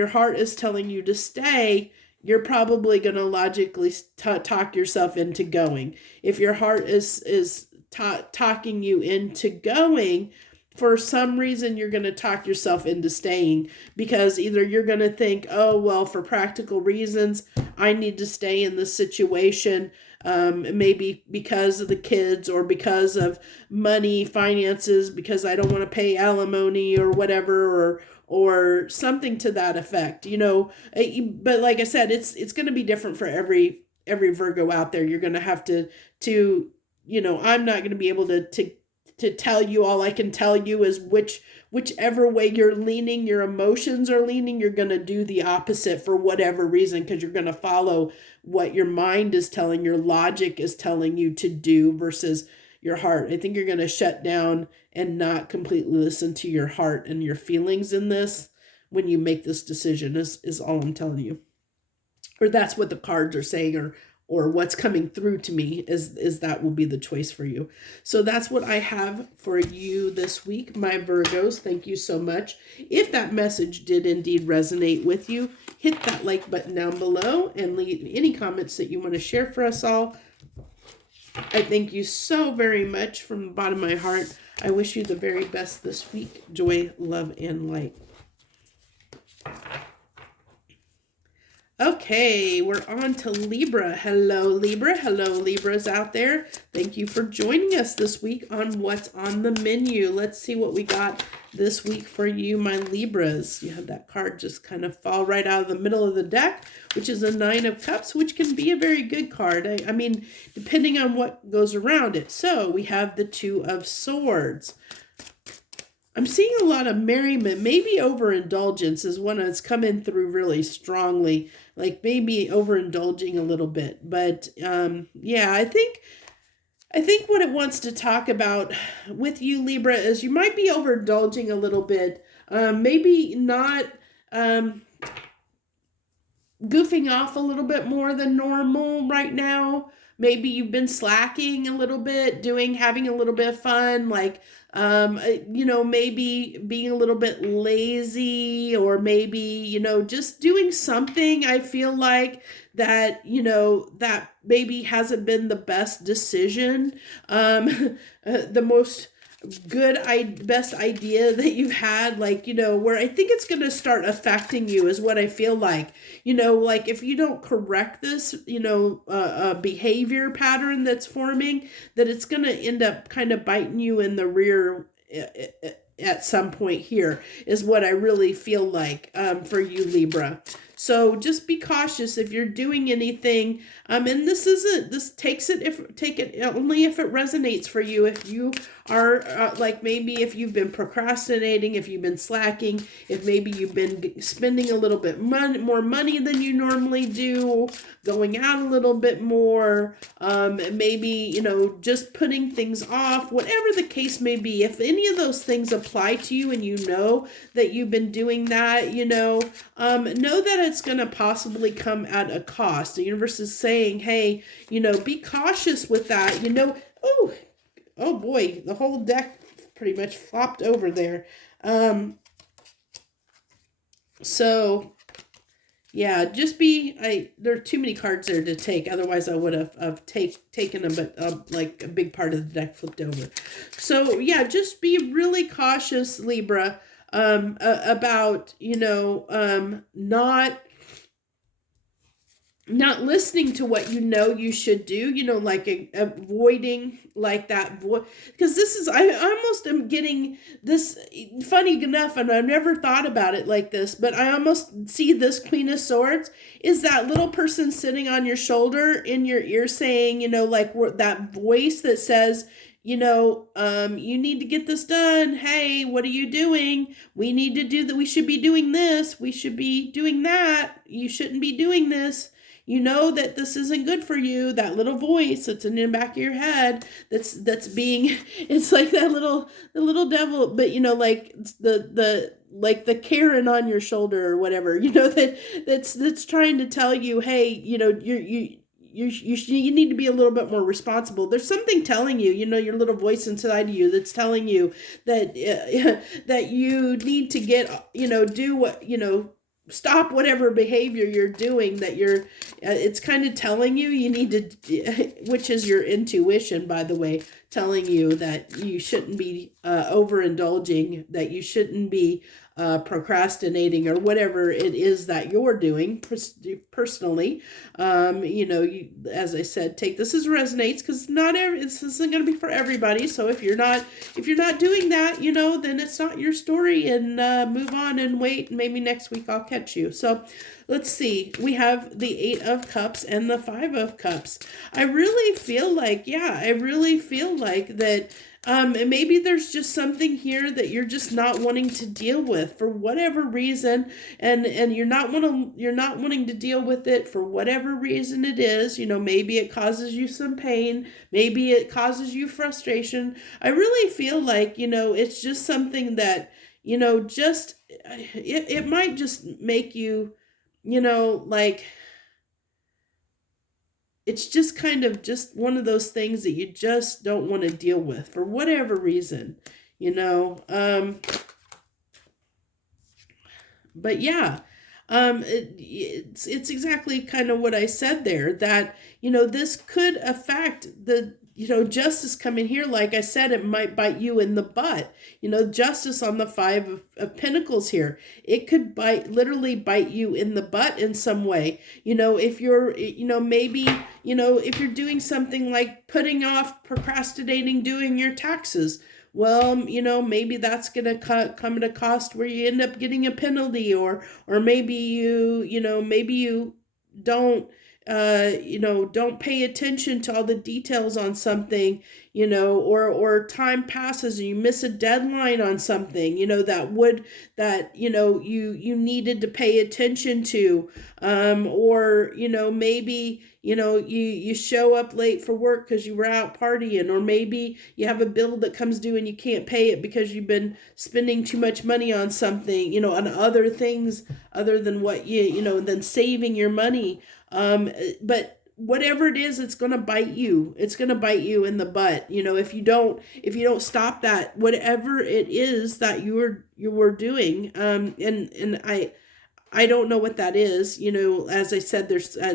heart is telling you to stay, you're probably going to logically talk yourself into going. If your heart is talking you into going, for some reason you're going to talk yourself into staying, because either you're going to think, oh, well, for practical reasons, I need to stay in this situation, maybe because of the kids, or because of money, finances, because I don't want to pay alimony or whatever, or something to that effect, but like I said, it's going to be different for every Virgo out there. You're going to have to I'm not going to be able to tell you. All I can tell you is whichever way you're leaning, your emotions are leaning, you're going to do the opposite for whatever reason, because you're going to follow what your mind is telling, your logic is telling you to do, versus your heart. I think you're going to shut down and not completely listen to your heart and your feelings in this when you make this decision, is all I'm telling you. Or that's what the cards are saying, or what's coming through to me is that will be the choice for you. So that's what I have for you this week, my Virgos. Thank you so much. If that message did indeed resonate with you, hit that like button down below and leave any comments that you want to share for us all. I thank you so very much from the bottom of my heart. I wish you the very best this week. Joy, love, and light. Okay, we're on to Libra. Hello, Libra. Hello, Libras out there. Thank you for joining us this week on What's on the Menu. Let's see what we got this week for you, my Libras. You have that card just kind of fall right out of the middle of the deck, which is a 9 of Cups, which can be a very good card. I mean, depending on what goes around it. So we have the 2 of Swords. I'm seeing a lot of merriment, maybe overindulgence is one that's coming through really strongly, like maybe overindulging a little bit. But yeah, I think what it wants to talk about with you, Libra, is you might be overindulging a little bit, maybe not goofing off a little bit more than normal right now. Maybe you've been slacking a little bit, having a little bit of fun, like, maybe being a little bit lazy, or maybe, just doing something. I feel like that, that maybe hasn't been the best decision, the most best idea that you've had, like, where I think it's going to start affecting you is what I feel like, like if you don't correct this, behavior pattern that's forming, that it's going to end up kind of biting you in the rear at some point here, is what I really feel like for you, Libra. So just be cautious if you're doing anything. And take it only if it resonates for you. If you are like, maybe if you've been procrastinating, if you've been slacking, if maybe you've been spending a little bit more money than you normally do, going out a little bit more, maybe, just putting things off, whatever the case may be. If any of those things apply to you and you know that you've been doing that, know that it's going to possibly come at a cost. The universe is saying, hey, be cautious with that, oh boy, the whole deck pretty much flopped over there. So yeah, just there are too many cards there to take. Otherwise I would have taken them, but like a big part of the deck flipped over. So yeah, just be really cautious, Libra. about, not listening to what you know you should do, like avoiding like that because this is, I almost am getting this, funny enough, and I've never thought about it like this, but I almost see this Queen of Swords is that little person sitting on your shoulder in your ear saying, like that voice that says, you need to get this done. Hey, what are you doing? We need to do that. We should be doing this. We should be doing that. You shouldn't be doing this. You know that this isn't good for you. That little voice that's in the back of your head that's being, it's like the little devil, but like the Karen on your shoulder or whatever, that's trying to tell you, hey, you need to be a little bit more responsible. There's something telling you, your little voice inside you that's telling you that that you need to get, do what, stop whatever behavior you're doing, that it's kind of telling you need to, which is your intuition, by the way, telling you that you shouldn't be overindulging, that you shouldn't be procrastinating, or whatever it is that you're doing personally. As I said, take this as resonates, because this isn't going to be for everybody. So if you're not doing that, then it's not your story, and move on and wait. Maybe next week I'll catch you. So let's see. We have the 8 of Cups and the 5 of Cups. I really feel like that. And maybe there's just something here that you're just not wanting to deal with for whatever reason, and you're not wanting to deal with it for whatever reason it is. Maybe it causes you some pain, maybe it causes you frustration. I really feel like, it's just something that, just it might just make you, like, it's just kind of just one of those things that you just don't want to deal with for whatever reason, but yeah, it's exactly kind of what I said there, that, this could affect the, justice coming here. Like I said, it might bite you in the butt. Justice on the 5 of Pentacles here. It could literally bite you in the butt in some way. If you're, maybe, if you're doing something like putting off, procrastinating, doing your taxes. Well, maybe that's going to come at a cost where you end up getting a penalty, or maybe maybe you don't, don't pay attention to all the details on something, or time passes and you miss a deadline on something, that you needed to pay attention to, or, maybe, you show up late for work because you were out partying, or maybe you have a bill that comes due and you can't pay it because you've been spending too much money on something, on other things other than what than saving your money. But whatever it is, it's going to bite you. It's going to bite you in the butt. If you don't stop that, whatever it is that you were doing. And I don't know what that is. As I said,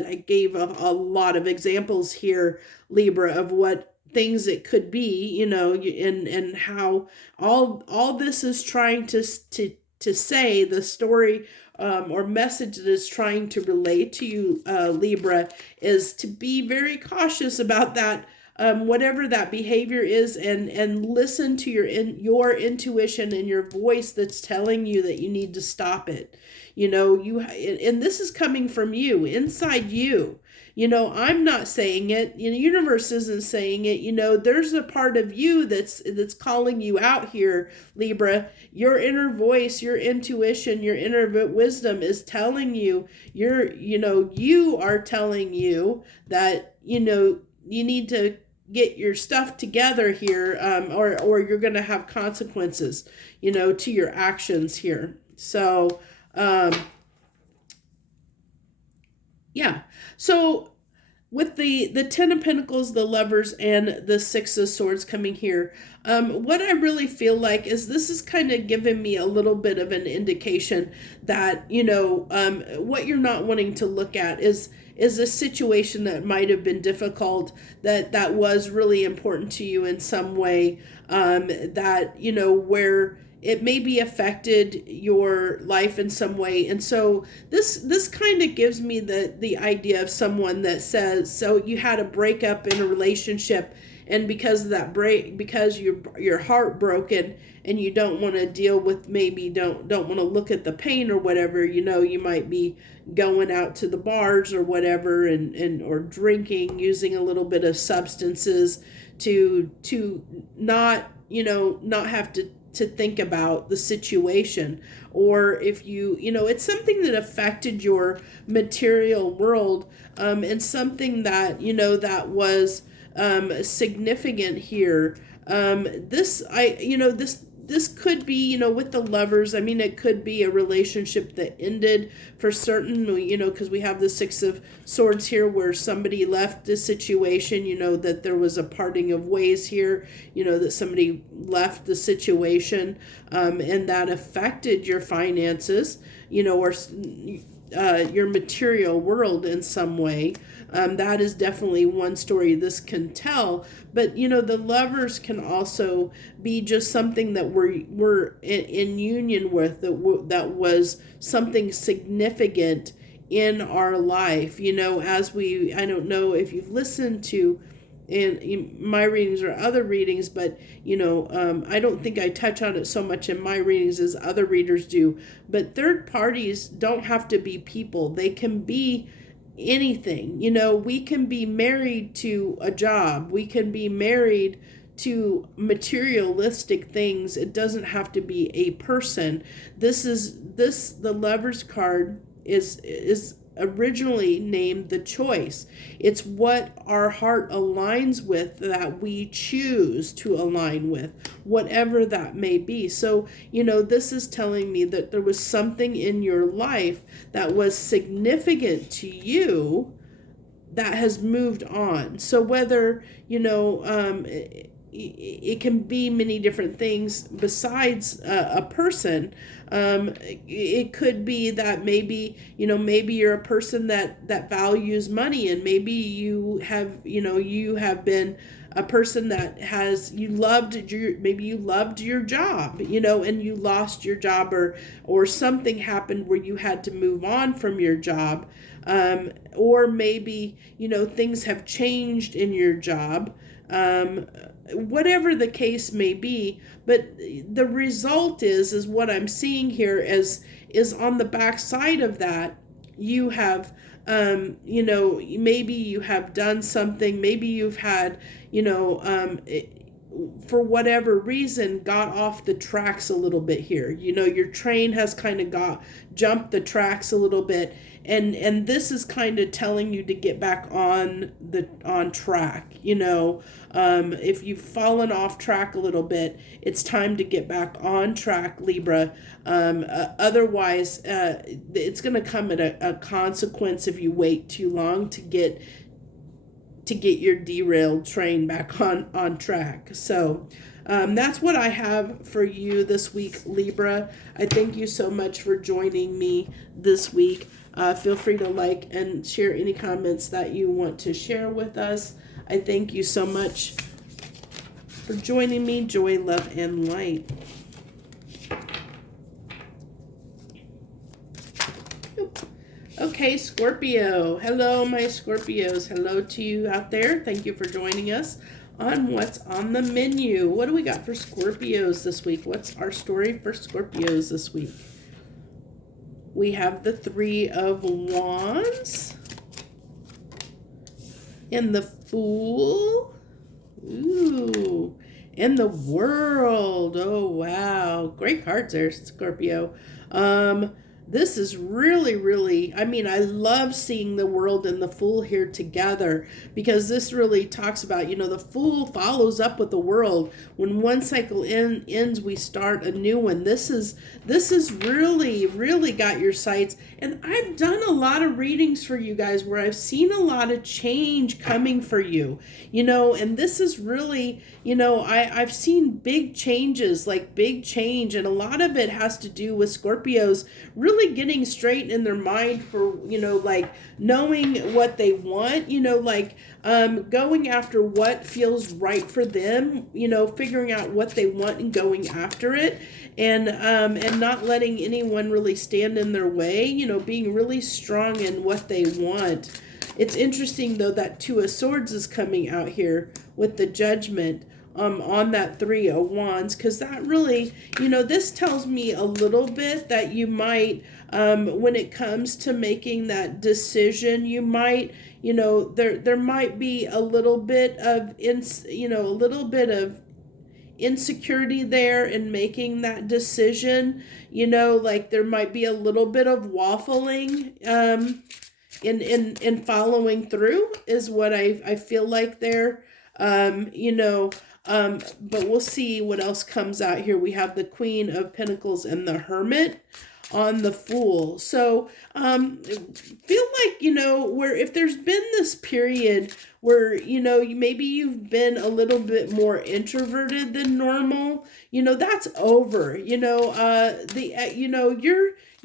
I gave a lot of examples here, Libra, of what things it could be, and how all this is trying to say, the story, or message that is trying to relate to you, Libra, is to be very cautious about that, whatever that behavior is, and listen to your intuition and your voice that's telling you that you need to stop it. And this is coming from you, inside you. I'm not saying it. The universe isn't saying it. There's a part of you that's calling you out here, Libra. Your inner voice, your intuition, your inner wisdom is telling you, you are telling you that, you need to get your stuff together here, or you're going to have consequences, to your actions here. So, yeah. So with the 10 of Pentacles, the Lovers, and the 6 of Swords coming here, what I really feel like is this is kind of giving me a little bit of an indication that, what you're not wanting to look at is a situation that might have been difficult, that was really important to you in some way, that, where it maybe affected your life in some way. And so this kind of gives me the idea of someone that says, so you had a breakup in a relationship, and because of that break, because you're heartbroken and you don't want to deal with, maybe don't want to look at the pain or whatever, you might be going out to the bars or whatever, and or drinking, using a little bit of substances to not not have to think about the situation. Or if it's something that affected your material world, and something that that was significant here. This could be, with the Lovers. I mean, it could be a relationship that ended for certain, because we have the Six of Swords here, where somebody left the situation, that there was a parting of ways here, that somebody left the situation, and that affected your finances, or your material world in some way. That is definitely one story this can tell. But the Lovers can also be just something that we're in union with, that was something significant in our life. I don't know if you've listened to in my readings or other readings, but I don't think I touch on it so much in my readings as other readers do. But third parties don't have to be people. They can be anything. We can be married to a job. We can be married to materialistic things. It doesn't have to be a person. The Lovers card is originally named the choice. It's what our heart aligns with that we choose to align with, whatever that may be. So, this is telling me that there was something in your life that was significant to you that has moved on. So whether, it can be many different things besides a person. It could be that maybe you're a person that values money, and maybe you have been a person that maybe you loved your job, and you lost your job, or something happened where you had to move on from your job, or maybe things have changed in your job. Whatever the case may be, but the result is what I'm seeing here is on the back side of that, you have maybe you have done something, maybe you've had for whatever reason got off the tracks a little bit here. Your train has kind of jumped the tracks a little bit, and this is kind of telling you to get back on track. If you've fallen off track a little bit, it's time to get back on track, Libra. Otherwise, it's going to come at a consequence if you wait too long to get your derailed train back on track. So that's what I have for you this week, Libra. I thank you so much for joining me this week. Feel free to like and share any comments that you want to share with us. I thank you so much for joining me. Joy, love, and light. Okay, Scorpio. Hello, my Scorpios. Hello to you out there. Thank you for joining us on What's on the Menu. What do we got for Scorpios this week? What's our story for Scorpios this week? We have the Three of Wands and the Fool. Ooh. And the World. Oh, wow. Great cards there, Scorpio. This is really, really, I love seeing the World and the Fool here together, because this really talks about, the Fool follows up with the World. When one cycle ends, we start a new one. This is really, really got your sights. And I've done a lot of readings for you guys where I've seen a lot of change coming for you, and this is really, I've seen big changes, like big change. And a lot of it has to do with Scorpios really really getting straight in their mind for, like knowing what they want, like going after what feels right for them, figuring out what they want and going after it, and not letting anyone really stand in their way, being really strong in what they want. It's interesting though that Two of Swords is coming out here with the Judgment on that Three of Wands, because that really, this tells me a little bit that you might, when it comes to making that decision, you might, there might be a little bit of, a little bit of insecurity there in making that decision, like there might be a little bit of waffling, in following through is what I feel like there, but we'll see what else comes out here. We have the Queen of Pentacles and the Hermit on the Fool. So feel like, where if there's been this period where, maybe you've been a little bit more introverted than normal, that's over.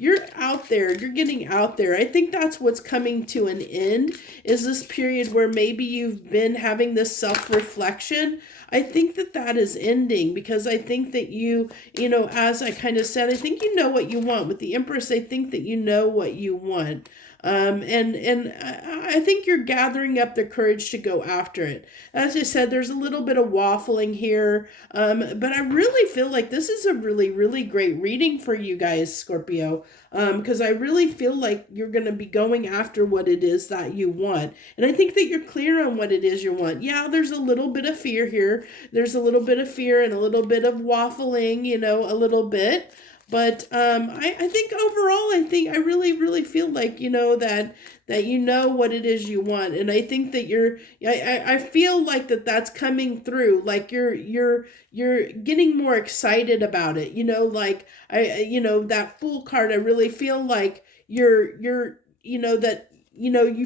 You're out there, you're getting out there. I think that's what's coming to an end, is this period where maybe you've been having this self-reflection. I think that is ending, because I think that you, as I kind of said, I think you know what you want. With the Empress, I think that you know what you want. And I think you're gathering up the courage to go after it. As I said, there's a little bit of waffling here, but I really feel like this is a really, really great reading for you guys, Scorpio, because I really feel like you're going to be going after what it is that you want. And I think that you're clear on what it is you want. Yeah, there's a little bit of fear here. There's a little bit of fear and a little bit of waffling, a little bit. But I think overall, I really, really feel like, that you know what it is you want. And I think that I feel like that's coming through. Like you're getting more excited about it. Like that Fool card, I really feel like you're you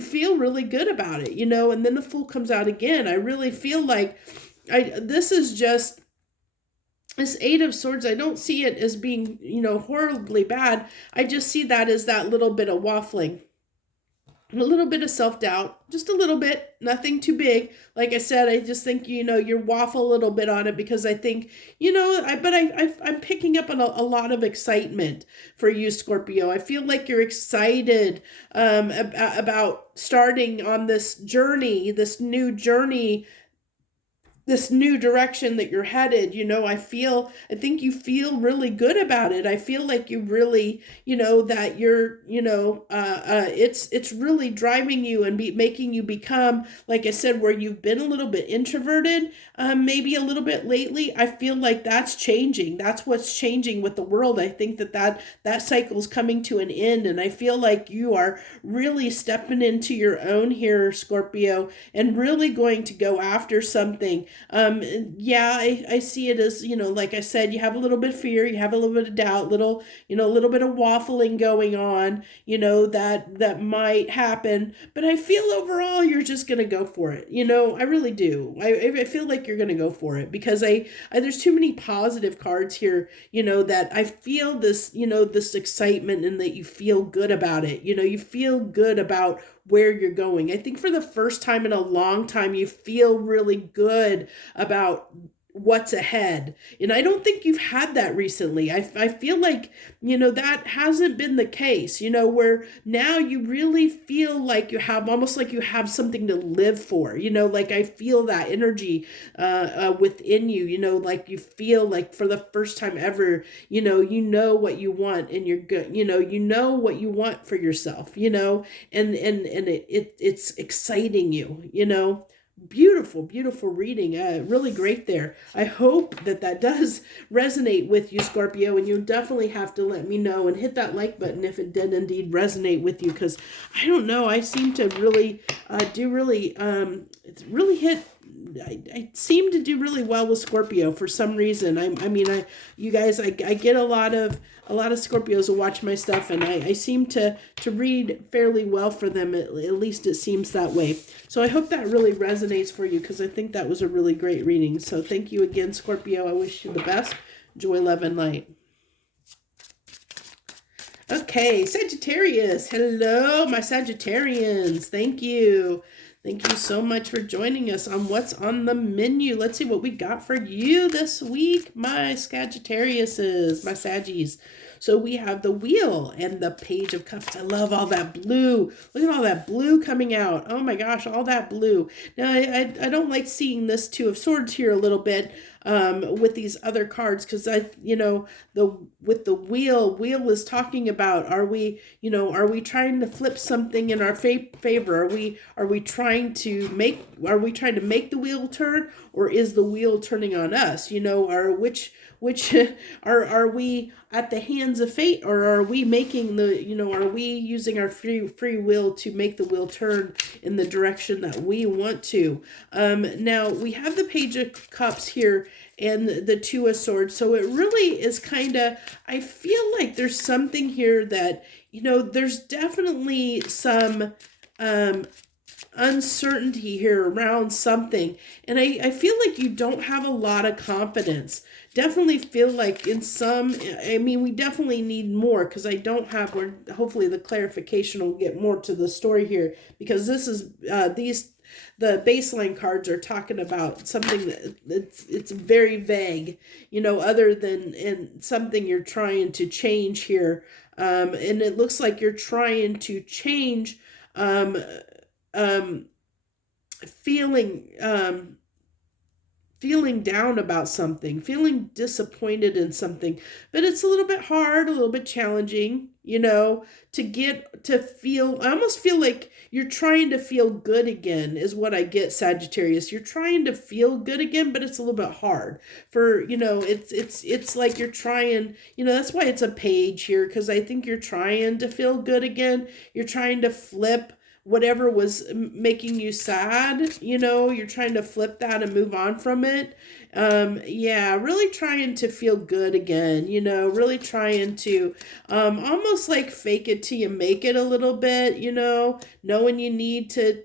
feel really good about it, and then the Fool comes out again. I really feel like this is just, this Eight of Swords, I don't see it as being, horribly bad. I just see that as that little bit of waffling, a little bit of self-doubt, just a little bit, nothing too big. Like I said, I just think, you waffle a little bit on it, because I think, I'm picking up on a lot of excitement for you, Scorpio. I feel like you're excited about starting on this journey, this new direction that you're headed. I think you feel really good about it. I feel like you really, that you're, it's really driving you and making you become, like I said, where you've been a little bit introverted, maybe a little bit lately. I feel like that's changing. That's what's changing with the world. I think that cycle's coming to an end, and I feel like you are really stepping into your own here, Scorpio, and really going to go after something. I see it as, like I said, you have a little bit of fear, you have a little bit of doubt, a little bit of waffling going on, that might happen, but I feel overall you're just going to go for it. I really do. I feel like you're going to go for it, because there's too many positive cards here, that I feel this, this excitement, and that you feel good about it. You feel good about where you're going. I think for the first time in a long time, you feel really good about what's ahead. And I don't think you've had that recently. I feel like, that hasn't been the case, where now you really feel like you have, almost like you have something to live for, like I feel that energy within you, like you feel like for the first time ever, you know what you want, and you're good, you know what you want for yourself, and it's exciting you. Beautiful, beautiful reading. Really great there. I hope that does resonate with you, Scorpio, and you definitely have to let me know and hit that like button if it did indeed resonate with you, because I don't know, I seem to really it's really hit. I seem to do really well with Scorpio for some reason. You guys, I get a lot of Scorpios who watch my stuff, and I seem to read fairly well for them. At least it seems that way. So I hope that really resonates for you, because I think that was a really great reading. So thank you again, Scorpio. I wish you the best. Joy, love, and light. Okay, Sagittarius. Hello, my Sagittarians. Thank you. Thank you so much for joining us on What's on the Menu. Let's see what we got for you this week, my Sagittariuses, my Saggies. So we have the Wheel and the Page of Cups. I love all that blue. Look at all that blue coming out. Oh my gosh, all that blue. Now, I don't like seeing this Two of Swords here a little bit with these other cards, because with the wheel is talking about, are we trying to flip something in our favor? Are we trying to make the wheel turn, or is the wheel turning on us? Which are we at the hands of fate, or are we making are we using our free will to make the wheel turn in the direction that we want to? Now we have the Page of Cups here and the Two of Swords. So it really is kind of, I feel like there's something here that, there's definitely some uncertainty here around something. And I feel like you don't have a lot of confidence. Definitely feel like we definitely need more, because I don't have, where hopefully the clarification will get more to the story here, because this is, the baseline cards are talking about something that it's very vague, other than in something you're trying to change here. And it looks like you're trying to change, feeling down about something, feeling disappointed in something, but it's a little bit hard, a little bit challenging, to feel. I almost feel like you're trying to feel good again is what I get, Sagittarius. You're trying to feel good again, but it's a little bit hard for, it's like you're trying, that's why it's a page here, because I think you're trying to feel good again. You're trying to flip whatever was making you sad, you're trying to flip that and move on from it. Really trying to feel good again, really trying to almost like fake it till you make it a little bit, knowing you need to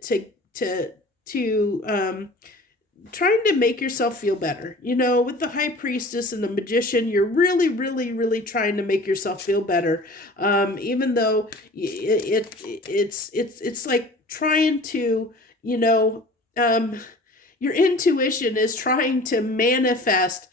trying to make yourself feel better. With the High Priestess and the Magician, you're really, really, really trying to make yourself feel better. Even though it's like trying to, your intuition is trying to manifest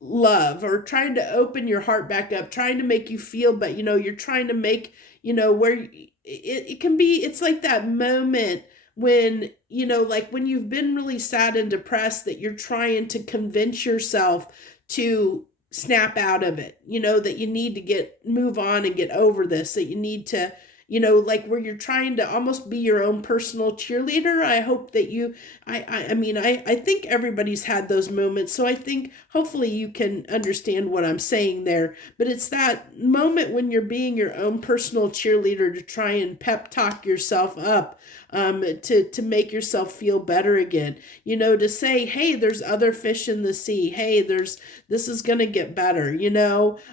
love, or trying to open your heart back up, trying to make you feel, but you're trying to make, where it can be, it's like that moment when, like when you've been really sad and depressed, that you're trying to convince yourself to snap out of it, that you need to move on and get over this, that you need to, like where you're trying to almost be your own personal cheerleader. I hope that I think everybody's had those moments. So I think hopefully you can understand what I'm saying there. But it's that moment when you're being your own personal cheerleader to try and pep talk yourself up, to make yourself feel better again. To say, hey, there's other fish in the sea. Hey, this is going to get better.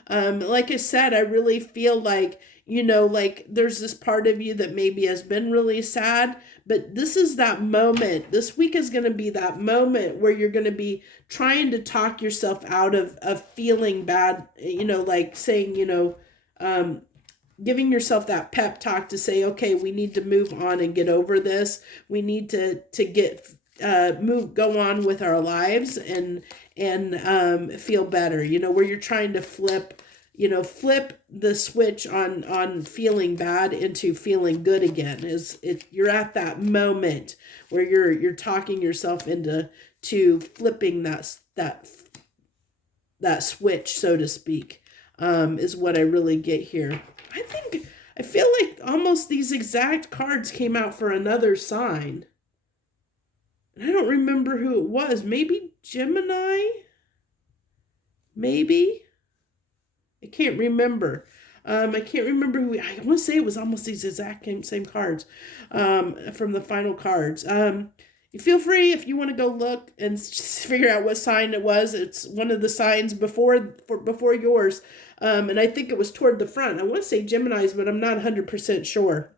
Like I said, I really feel like, like there's this part of you that maybe has been really sad, but this is that moment. This week is going to be that moment where you're going to be trying to talk yourself out of feeling bad, like saying, giving yourself that pep talk to say, okay, we need to move on and get over this. We need to go on with our lives and feel better, where you're trying to flip the switch on feeling bad into feeling good again. You're at that moment where you're talking yourself into flipping that switch, so to speak, is what I really get here. I feel like almost these exact cards came out for another sign. And I don't remember who it was. Maybe Gemini? Maybe? I can't remember. I can't remember who. I want to say it was almost these exact same cards from the final cards. You feel free if you want to go look and figure out what sign it was. It's one of the signs before yours, and I think it was toward the front. I want to say Gemini's, but I'm not 100% sure.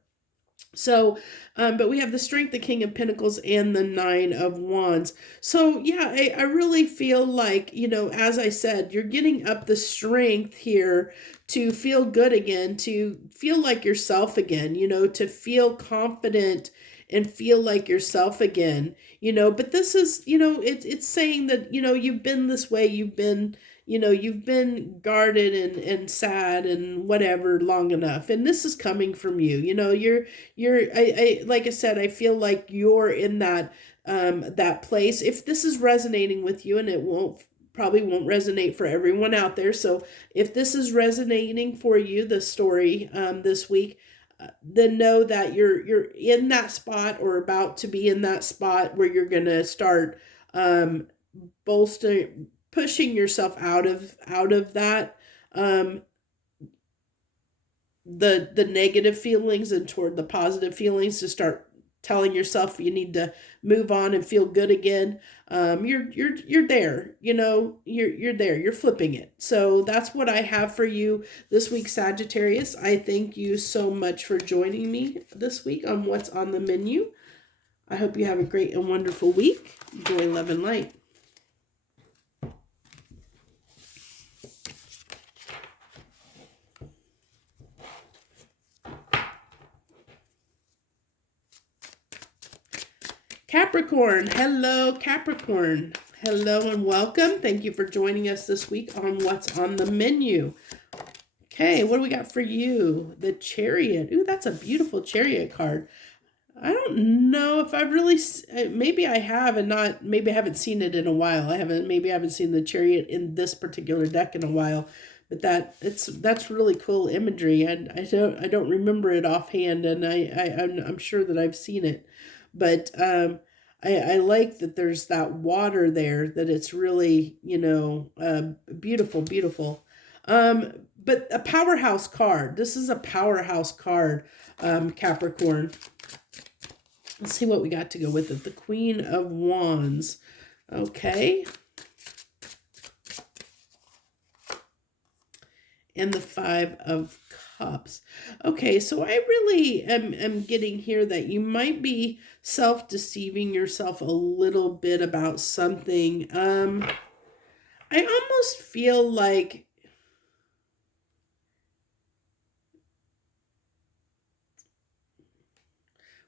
So, but we have the Strength, the King of Pentacles, and the Nine of Wands. So, yeah, I really feel like, as I said, you're getting up the strength here to feel good again, to feel like yourself again, to feel confident and feel like yourself again, but this is, it's saying that, you've been this way, you've been guarded and sad and whatever long enough. And this is coming from you. I like I said, I feel like you're in that place. If this is resonating with you, and it probably won't resonate for everyone out there. So if this is resonating for you, the story this week, then know that you're in that spot or about to be in that spot where you're gonna start bolstering, pushing yourself out of that the negative feelings and toward the positive feelings, to start telling yourself you need to move on and feel good again. You're there, you're there, you're flipping it. So that's what I have for you this week, Sagittarius. I thank you so much for joining me this week on What's on the Menu. I hope you have a great and wonderful week. Joy, love, and light. Capricorn. Hello, Capricorn. Hello and welcome. Thank you for joining us this week on What's on the Menu. Okay, what do we got for you? The Chariot. Ooh, that's a beautiful Chariot card. I don't know if I've really, maybe I have and not, maybe I haven't seen it in a while. Maybe I haven't seen the Chariot in this particular deck in a while. But that's really cool imagery, and I don't remember it offhand, and I'm sure that I've seen it. But I like that there's that water there, that it's really, beautiful, beautiful. But a powerhouse card. This is a powerhouse card, Capricorn. Let's see what we got to go with it. The Queen of Wands. Okay. And the Five of Cups. Okay, so I really am getting here that you might be self-deceiving yourself a little bit about something. I almost feel like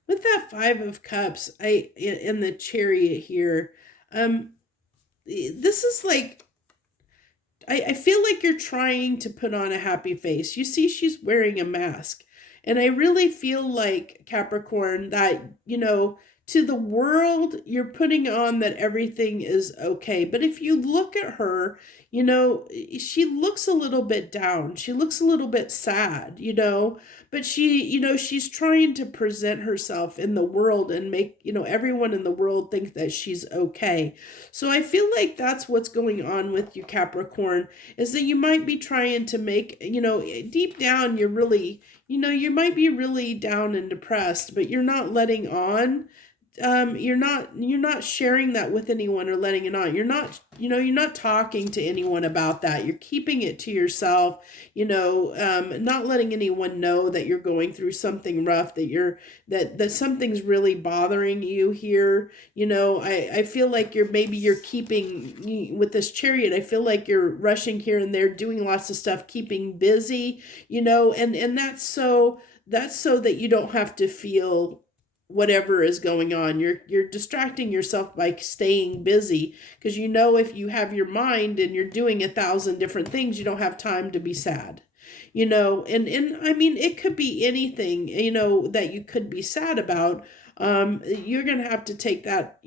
with that Five of Cups, in the Chariot here, this is like, I feel like you're trying to put on a happy face. You see, she's wearing a mask. And I really feel like, Capricorn, that, to the world, you're putting on that everything is okay. But if you look at her, she looks a little bit down. She looks a little bit sad, but she's trying to present herself in the world and make, everyone in the world think that she's okay. So I feel like that's what's going on with you, Capricorn, is that you might be trying to make, deep down, you're really, you might be really down and depressed, but you're not letting on. You're not sharing that with anyone or letting it on. You're not talking to anyone about that. You're keeping it to yourself, not letting anyone know that you're going through something rough, that something's really bothering you here. I feel like you're keeping, with this Chariot, I feel like you're rushing here and there, doing lots of stuff, keeping busy, and that's so that you don't have to feel whatever is going on. You're distracting yourself by staying busy, because if you have your mind and you're doing 1,000 different things, you don't have time to be sad. And I mean, it could be anything, that you could be sad about. You're gonna have to take that,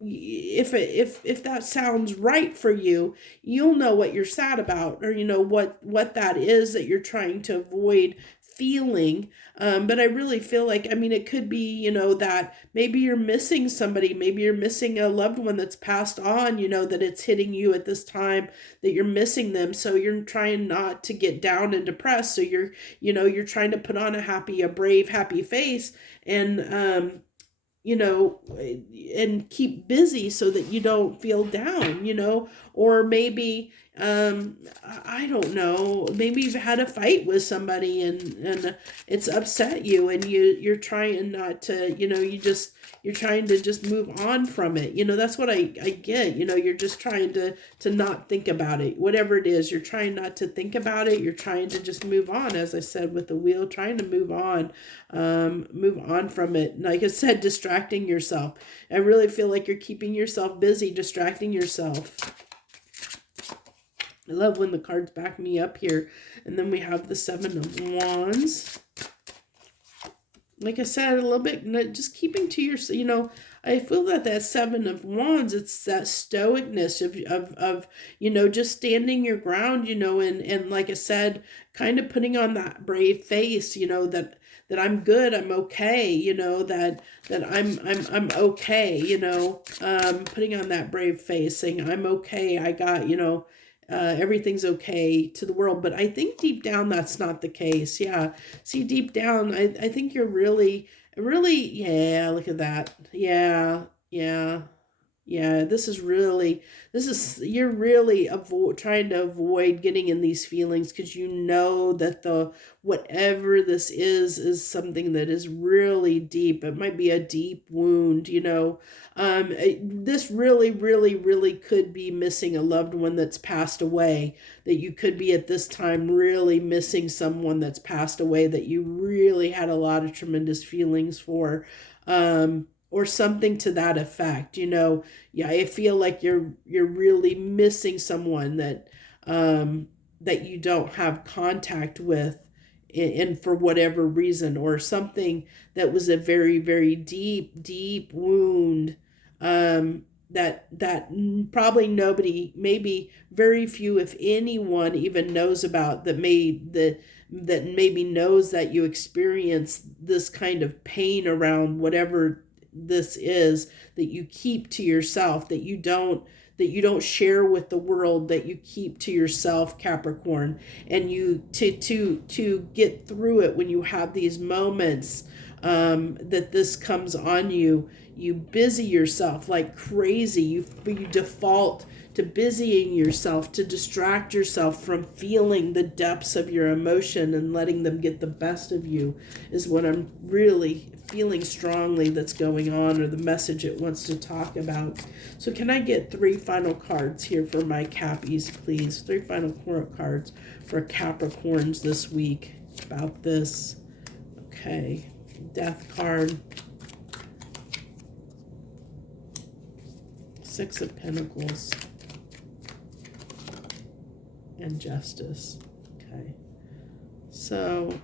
if that sounds right for you, you'll know what you're sad about, or what that is that you're trying to avoid feeling. But I really feel like, I mean, it could be, that maybe you're missing somebody, maybe you're missing a loved one that's passed on, that it's hitting you at this time, that you're missing them. So you're trying not to get down and depressed. So you're trying to put on a brave, happy face, and, and keep busy so that you don't feel down, or maybe I don't know, maybe you've had a fight with somebody and it's upset you, and you're trying not to, you're trying to just move on from it. That's what I get. You're just trying to not think about it. Whatever it is, you're trying not to think about it. You're trying to just move on, as I said with the wheel, trying to move on from it. Like I said, distracting yourself. I really feel like you're keeping yourself busy, distracting yourself. I love when the cards back me up here. And then we have the Seven of Wands. Like I said, a little bit, just keeping to your, I feel that Seven of Wands, it's that stoicness of just standing your ground, and like I said, kind of putting on that brave face, that I'm good, I'm okay, that I'm okay, putting on that brave face, saying I'm okay, I got, everything's okay to the world. But I think deep down that's not the case. Yeah. See, deep down, I think you're really, yeah, look at that. Yeah. You're really trying to avoid getting in these feelings, because that whatever this is something that is really deep. It might be a deep wound, this really could be missing a loved one that's passed away, that you could be at this time really missing someone that's passed away that you really had a lot of tremendous feelings for. Or something to that effect, Yeah, I feel like you're really missing someone that that you don't have contact with, and for whatever reason, or something that was a very, very deep wound, that probably nobody, maybe very few, if anyone, even knows about, that maybe knows that you experience this kind of pain around whatever this is, that you keep to yourself, that you don't share with the world, that you keep to yourself, Capricorn. And you to get through it, when you have these moments that this comes on you, you busy yourself like crazy. You default to busying yourself, to distract yourself from feeling the depths of your emotion and letting them get the best of you, is what I'm really feeling strongly that's going on, or the message it wants to talk about. So can I get 3 final cards here for my Cappies, please? 3 final cards for Capricorns this week about this. Okay, Death card. 6 of Pentacles. And Justice. Okay. So,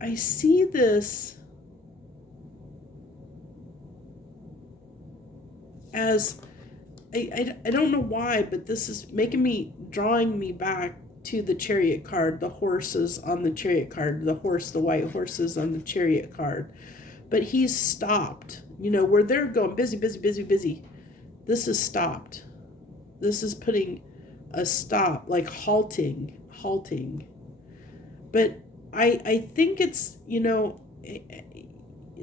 I see this as, I don't know why, but this is drawing me back to the Chariot card, the horses on the Chariot card, the white horses on the Chariot card. But he's stopped, where they're going busy. This is stopped. This is putting a stop, like halting. But I think it's,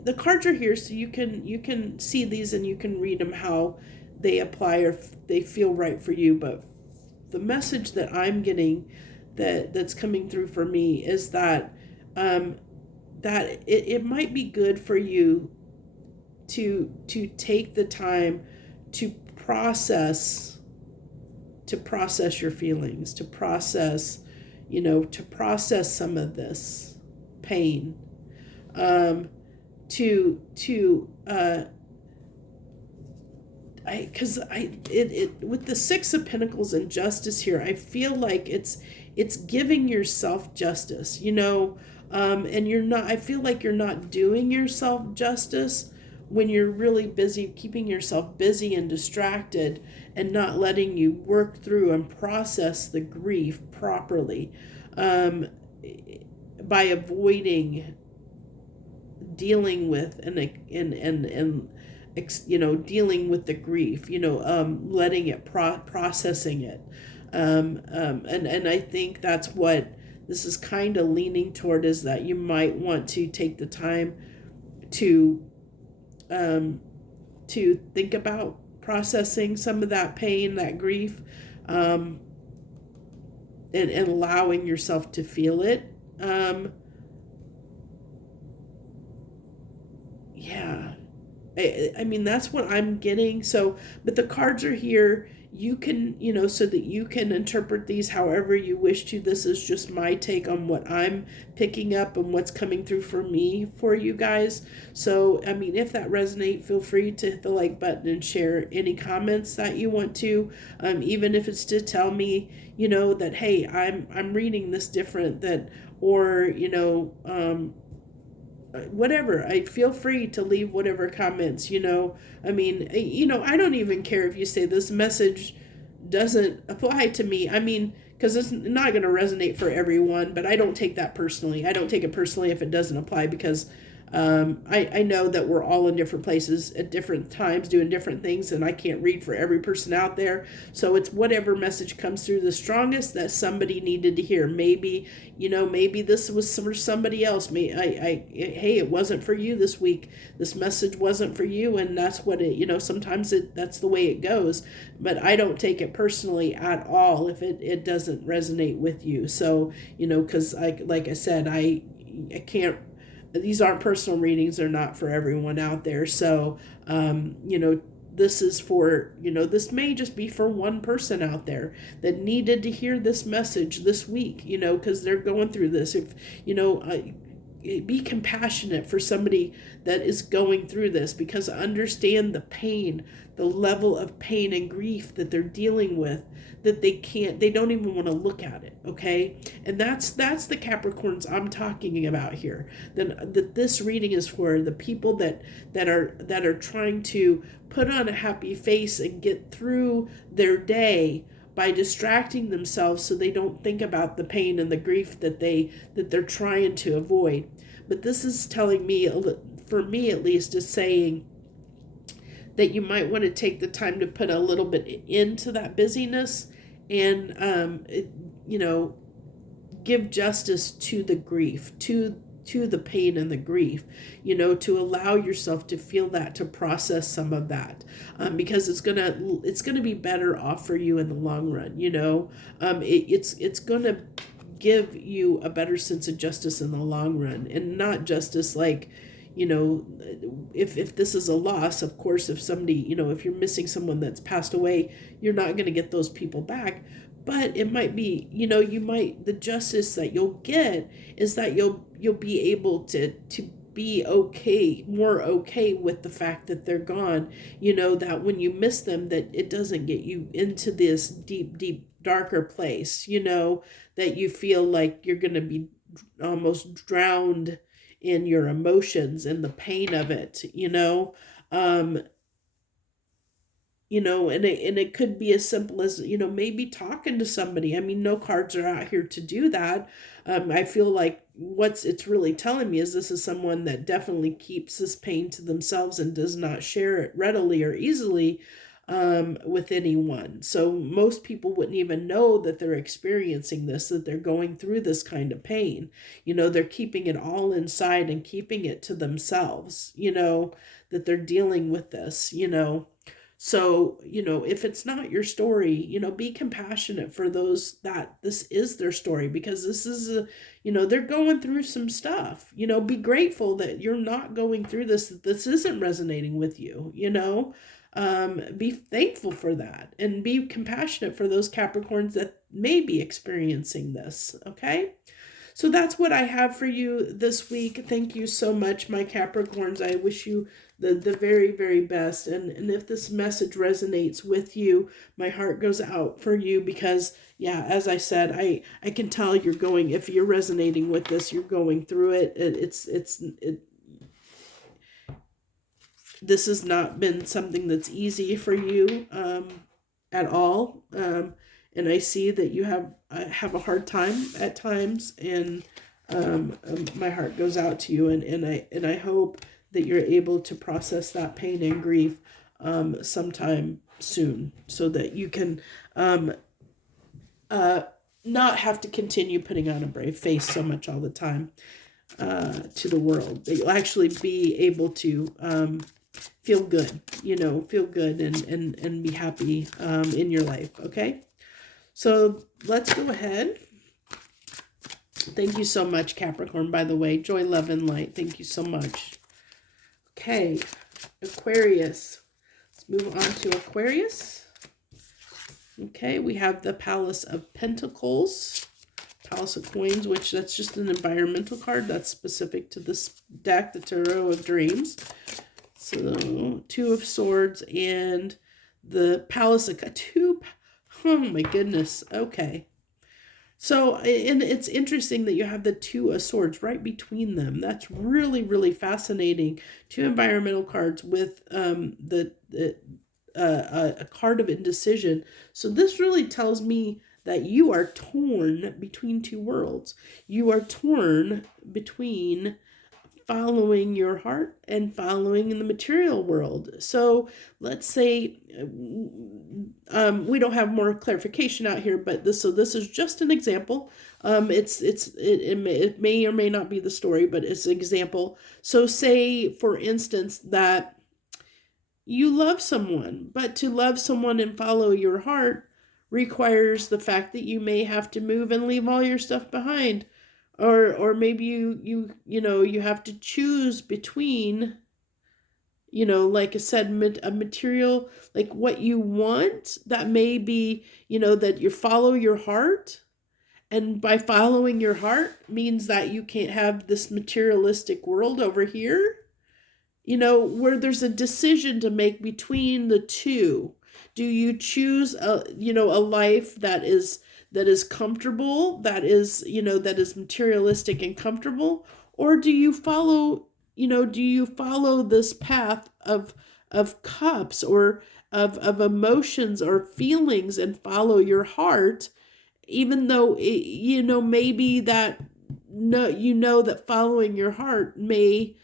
the cards are here, so you can see these and you can read them how they apply, or they feel right for you. But the message that I'm getting, that's coming through for me, is that that it might be good for you to take the time to process your feelings, to process some of this pain, with the 6 of Pentacles and Justice here, I feel like it's giving yourself justice, and you're not, I feel like you're not doing yourself justice when you're really busy, keeping yourself busy and distracted, and not letting you work through and process the grief properly, by avoiding dealing with and dealing with the grief, letting it processing it. And I think that's what this is kind of leaning toward, is that you might want to take the time to um, think about processing some of that pain, that grief, um, and allowing yourself to feel it. Yeah, I mean, that's what I'm getting. So, but the cards are here. You can, so that you can interpret these however you wish to. This is just my take on what I'm picking up and what's coming through for me for you guys. So, I mean, if that resonates, feel free to hit the like button and share any comments that you want to, even if it's to tell me, that, hey, I'm reading this different, that, or, whatever. I feel free to leave whatever comments. I mean, I don't even care if you say this message doesn't apply to me. I mean, because it's not going to resonate for everyone, but I don't take that personally. I don't take it personally if it doesn't apply, because I know that we're all in different places at different times doing different things, and I can't read for every person out there. So it's whatever message comes through the strongest that somebody needed to hear. Maybe, maybe this was for somebody else. Hey, it wasn't for you this week. This message wasn't for you, and that's what it, sometimes that's the way it goes. But I don't take it personally at all if it doesn't resonate with you. So, because like I said, I can't, these aren't personal readings. They're not for everyone out there. So, this is for, this may just be for one person out there that needed to hear this message this week, because they're going through this. If, be compassionate for somebody that is going through this, because understand the pain, the level of pain and grief that they're dealing with, that they don't even want to look at it. Okay. And that's the Capricorns I'm talking about here. Then that this reading is for the people that are trying to put on a happy face and get through their day by distracting themselves so they don't think about the pain and the grief that they're trying to avoid. But this is telling me, for me at least, is saying that you might want to take the time to put a little bit into that busyness, and give justice to the grief, to the pain and the grief, to allow yourself to feel that, to process some of that, because it's gonna be better off for you in the long run. It's gonna give you a better sense of justice in the long run, and not justice like, if this is a loss, of course, if somebody, if you're missing someone that's passed away, you're not going to get those people back. But it might be, the justice that you'll get is that you'll be able to be more okay with the fact that they're gone, that when you miss them, that it doesn't get you into this deep, darker place, that you feel like you're going to be almost drowned in your emotions and the pain of it, um, and it could be as simple as, maybe talking to somebody. I mean, no cards are out here to do that. I feel like it's really telling me is this is someone that definitely keeps this pain to themselves and does not share it readily or easily with anyone. So most people wouldn't even know that they're experiencing this, that they're going through this kind of pain. They're keeping it all inside and keeping it to themselves, that they're dealing with this, So, if it's not your story, be compassionate for those that this is their story, because this is, they're going through some stuff. Be grateful that you're not going through this, that this isn't resonating with you, be thankful for that, and be compassionate for those Capricorns that may be experiencing this. Okay. So that's what I have for you this week. Thank you so much, my Capricorns. I wish you the very, very best. And if this message resonates with you, my heart goes out for you, because, yeah, as I said, I can tell if you're resonating with this, you're going through it. This has not been something that's easy for you at all. And I see that you have a hard time at times, and my heart goes out to you, and I hope that you're able to process that pain and grief sometime soon, so that you can not have to continue putting on a brave face so much all the time to the world. That you'll actually be able to feel good, feel good and be happy in your life, okay? So let's go ahead. Thank you so much, Capricorn, by the way. Joy, love, and light. Thank you so much. Okay, Aquarius. Let's move on to Aquarius. Okay, we have the Palace of Pentacles. Palace of Coins, which that's just an environmental card. That's specific to this deck, the Tarot of Dreams. So, Two of Swords and the Palace of Two. Oh my goodness. Okay. So, and it's interesting that you have the Two of Swords right between them. That's really, really fascinating. Two environmental cards with a card of indecision. So this really tells me that you are torn between two worlds. You are torn between following your heart and following in the material world. So let's say we don't have more clarification out here, but this is just an example. It may or may not be the story, but it's an example. So say, for instance, that you love someone, but to love someone and follow your heart requires the fact that you may have to move and leave all your stuff behind. Or maybe you have to choose between, like I said, a material, like what you want, that may be, that you follow your heart. And by following your heart means that you can't have this materialistic world over here, where there's a decision to make between the two. Do you choose a life that is comfortable, that is materialistic and comfortable, or do you follow this path of cups, or of emotions or feelings, and follow your heart, even though maybe that that following your heart may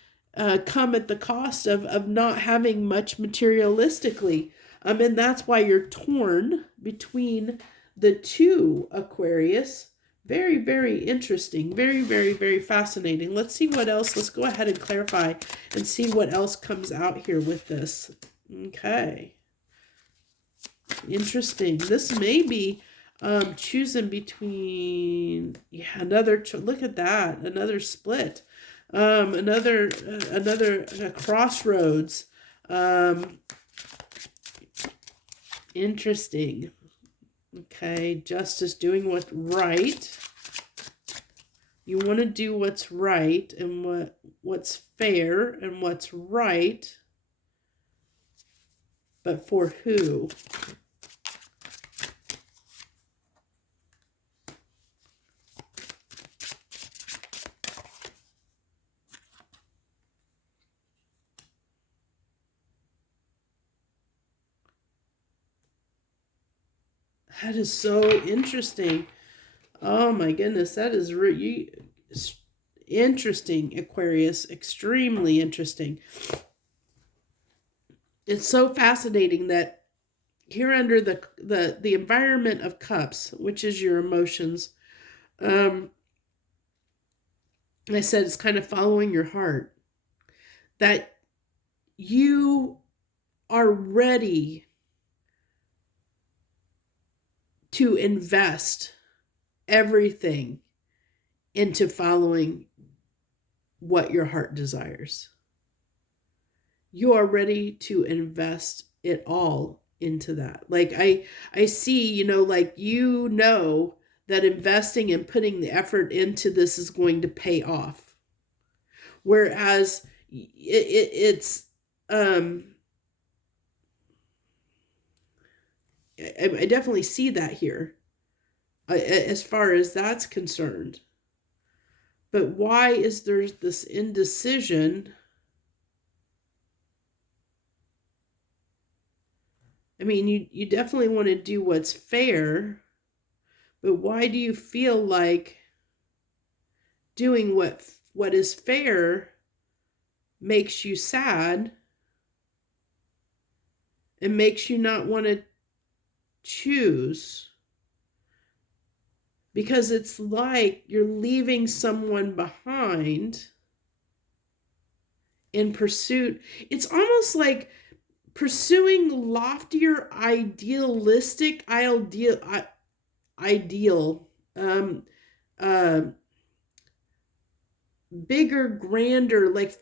come at the cost of not having much materialistically. And that's why you're torn between the two, Aquarius. Very, very interesting. Very, very, very fascinating. Let's see what else. Let's go ahead and clarify and see what else comes out here with this. Okay. Interesting. This may be choosing between, look at that, another split. Another crossroads. Interesting. Okay, justice, doing what's right. You want to do what's right and what's fair and what's right, but for who? That is so interesting. Oh my goodness, that is really interesting, Aquarius. Extremely interesting. It's so fascinating that here under the environment of cups, which is your emotions, I said it's kind of following your heart, that you are ready to invest everything into following what your heart desires. You are ready to invest it all into that. Like I see, that investing and putting the effort into this is going to pay off. Whereas it's I definitely see that here, as far as that's concerned. But why is there this indecision? I mean, you definitely want to do what's fair, but why do you feel like doing what is fair makes you sad and makes you not want to choose because it's like you're leaving someone behind in pursuit. It's almost like pursuing loftier ideal um uh bigger, grander, like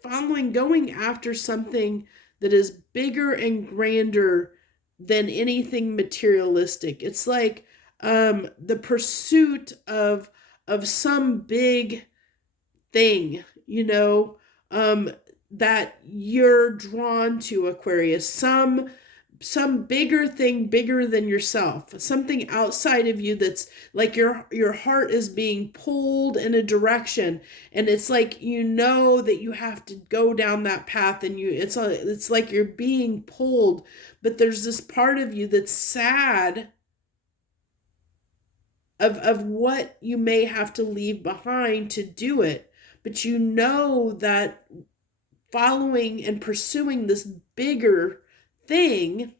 going after something that is bigger and grander than anything materialistic. It's like the pursuit of some big thing, that you're drawn to, Aquarius. Some bigger thing, bigger than yourself, something outside of you, that's like your heart is being pulled in a direction, and it's like that you have to go down that path, and it's like you're being pulled, but there's this part of you that's sad of what you may have to leave behind to do it, but that following and pursuing this bigger thing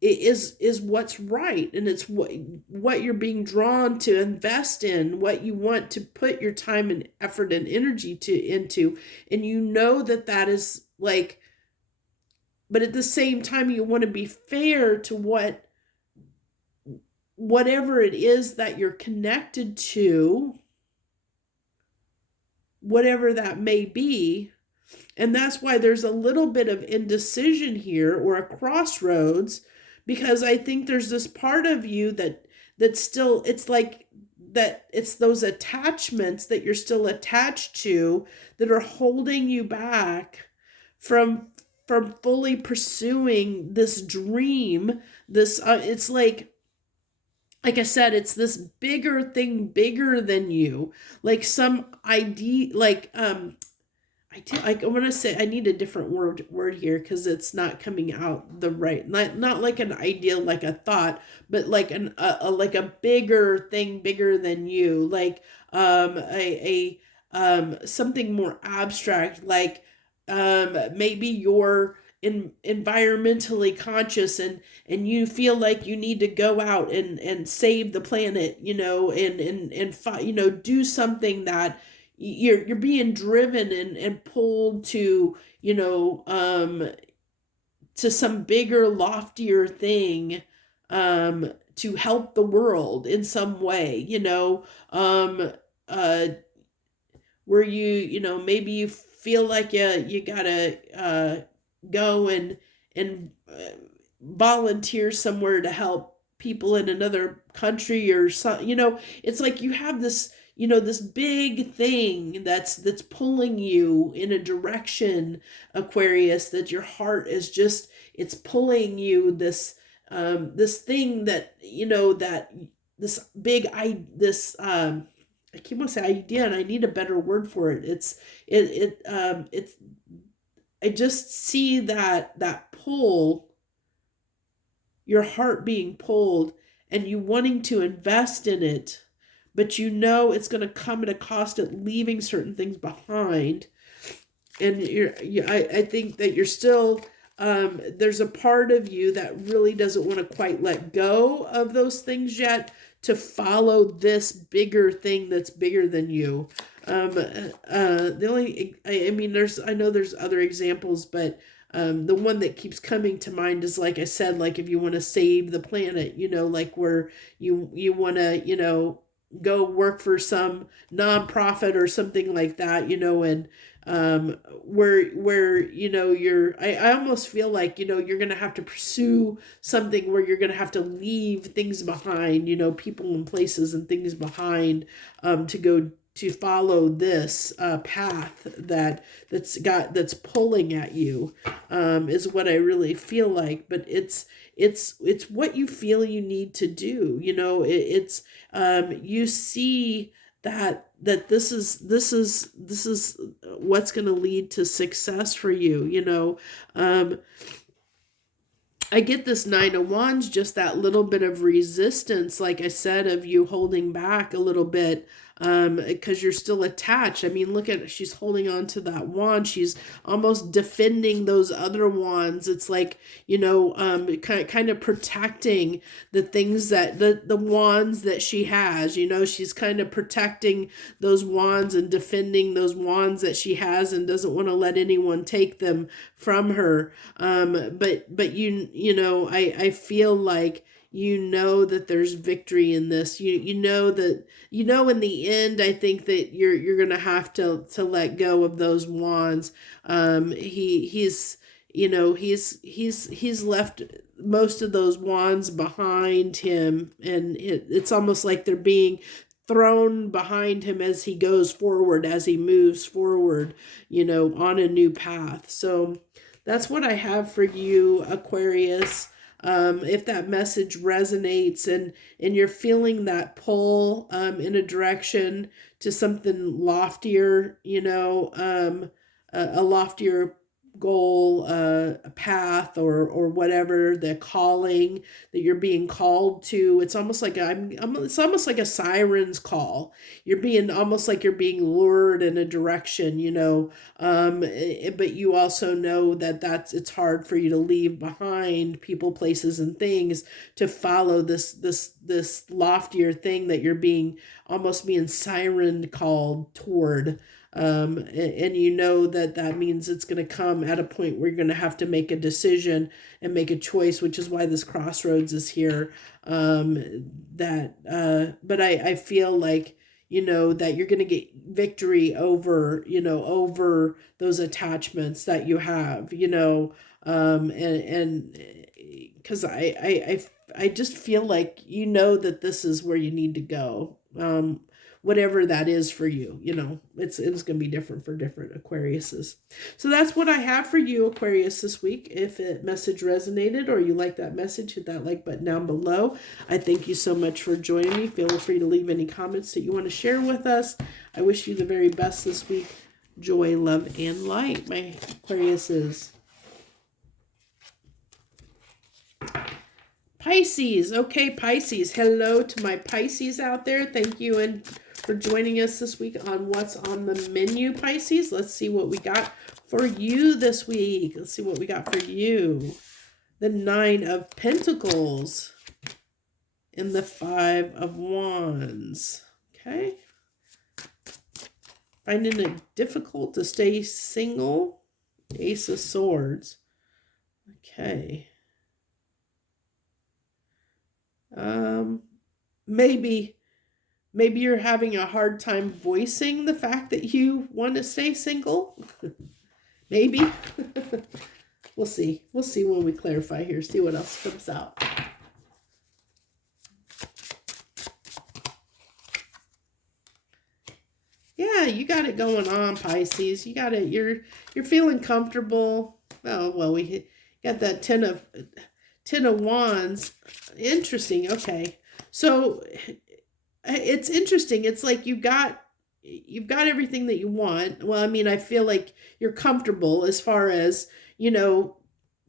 is what's right, and it's what you're being drawn to invest in, what you want to put your time and effort and energy into, and that is like, but at the same time you want to be fair to whatever it is that you're connected to, whatever that may be. And that's why there's a little bit of indecision here, or a crossroads, because I think there's this part of you that still, it's like that it's those attachments that you're still attached to that are holding you back from fully pursuing this dream. This it's like I said, it's this bigger thing, bigger than you, like some idea, like I want to say, I need a different word here because it's not coming out the right, not like an ideal, like a thought, but like like a bigger thing, bigger than you, like something more abstract, like maybe you're environmentally conscious, and you feel like you need to go out and save the planet, and do something that you're being driven and pulled to, to some bigger, loftier thing, to help the world in some way, where maybe you feel like you gotta go and volunteer somewhere to help people in another country, or some, it's like you have this, this big thing that's pulling you in a direction, Aquarius, that your heart is just, it's pulling you, this thing that, that this big I keep on saying idea, and I need a better word for it. It's I just see that pull, your heart being pulled, and you wanting to invest in it, but it's going to come at a cost of leaving certain things behind. And I think that you're still, there's a part of you that really doesn't want to quite let go of those things yet, to follow this bigger thing that's bigger than you. The only, I mean, I know there's other examples, but the one that keeps coming to mind is, like I said, like if you want to save the planet, like where you want to, go work for some nonprofit or something like that, and where I almost feel like, you're gonna have to pursue something where you're gonna have to leave things behind, people and places and things behind, to go to follow this path that's pulling at you, is what I really feel like. But it's what you feel you need to do. It's you see that this is what's going to lead to success for you. I get this Nine of Wands, just that little bit of resistance, like I said, of you holding back a little bit, because you're still attached. I mean, look at, she's holding on to that wand. She's almost defending those other wands. It's like, kind of protecting the things that the wands that she has. She's kind of protecting those wands and defending those wands that she has, and doesn't want to let anyone take them from her. But I feel like that there's victory in this. That in the end, I think that you're gonna have to let go of those wands. He's left most of those wands behind him, and it's almost like they're being thrown behind him as he goes forward, as he moves forward, on a new path. So that's what I have for you, Aquarius. If that message resonates and you're feeling that pull in a direction to something loftier, a loftier goal, a path, or whatever, the calling that you're being called to. It's almost like it's almost like a siren's call. You're being lured in a direction, but you also know that it's hard for you to leave behind people, places, and things to follow this loftier thing that you're almost being siren called toward. And that means it's going to come at a point where you're going to have to make a decision and make a choice, which is why this crossroads is here. But I feel like, that you're going to get victory over those attachments that you have, and because I just feel like, that this is where you need to go. Whatever that is for you, it's going to be different for different Aquariuses. So that's what I have for you, Aquarius, this week. If it message resonated or you like that message, hit that like button down below. I thank you so much for joining me. Feel free to leave any comments that you want to share with us. I wish you the very best this week. Joy, love, and light, my Aquariuses. Pisces. Okay, Pisces. Hello to my Pisces out there. Thank you and for joining us this week on What's on the Menu, Pisces. Let's see what we got for you this week. Let's see what we got for you. The 9 of Pentacles and the 5 of Wands. Okay. Finding it difficult to stay single. Ace of Swords. Okay. Maybe you're having a hard time voicing the fact that you want to stay single. Maybe. We'll see. We'll see when we clarify here. See what else comes out. Yeah, you got it going on, Pisces. You got it. You're feeling comfortable. Well, we got that 10 of Wands. Interesting. Okay. So it's interesting. It's like you've got everything that you want. Well, I mean, I feel like you're comfortable as far as,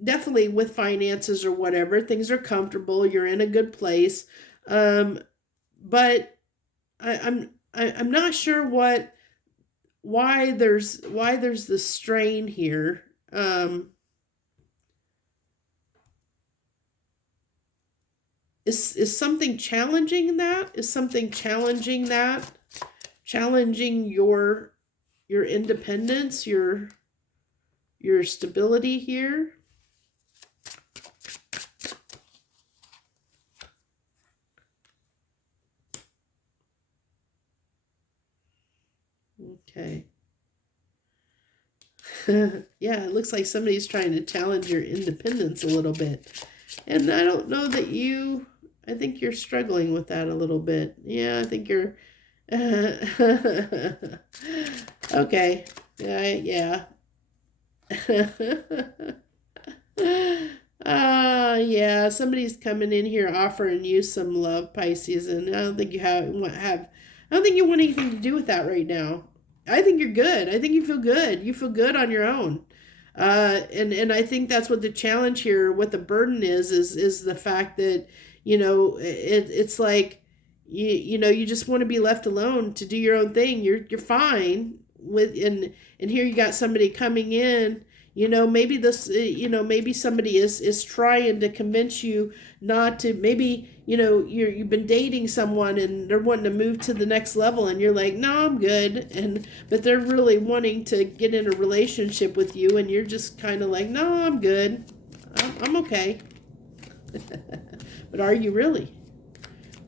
definitely with finances or whatever. Things are comfortable. You're in a good place. But I'm not sure why there's this strain here. Is something challenging that? Is something challenging that? Challenging your independence, your stability here? Okay. Yeah, it looks like somebody's trying to challenge your independence a little bit. And I don't know that I think you're struggling with that a little bit. Yeah, I think you're... Okay. Yeah. Yeah, somebody's coming in here offering you some love, Pisces, and I don't think you I don't think you want anything to do with that right now. I think you're good. I think you feel good. You feel good on your own. And I think that's what the challenge here, what the burden is the fact that, it's like you know, you just want to be left alone to do your own thing. You're fine with, and here you got somebody coming in. You know, maybe this, you know, maybe somebody is trying to convince you not to. Maybe, you know, you've been dating someone and they're wanting to move to the next level, and you're like, no, I'm good. And but they're really wanting to get in a relationship with you, and you're just kind of like, no, I'm good. I'm okay. But are you really?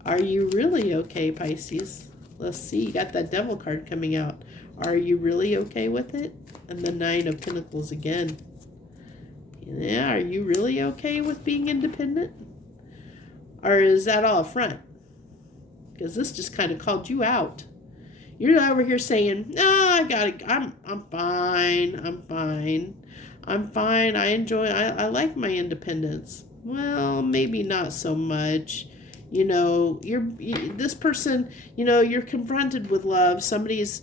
Are you really okay, Pisces? Let's see. You got that Devil card coming out. Are you really okay with it? And the Nine of Pentacles again. Yeah, are you really okay with being independent? Or is that all a front? Because this just kind of called you out. You're over here saying, no, I got it. I'm fine. I'm fine. I'm fine. I like my independence. Well, maybe not so much. You know, this person, you know, you're confronted with love. Somebody's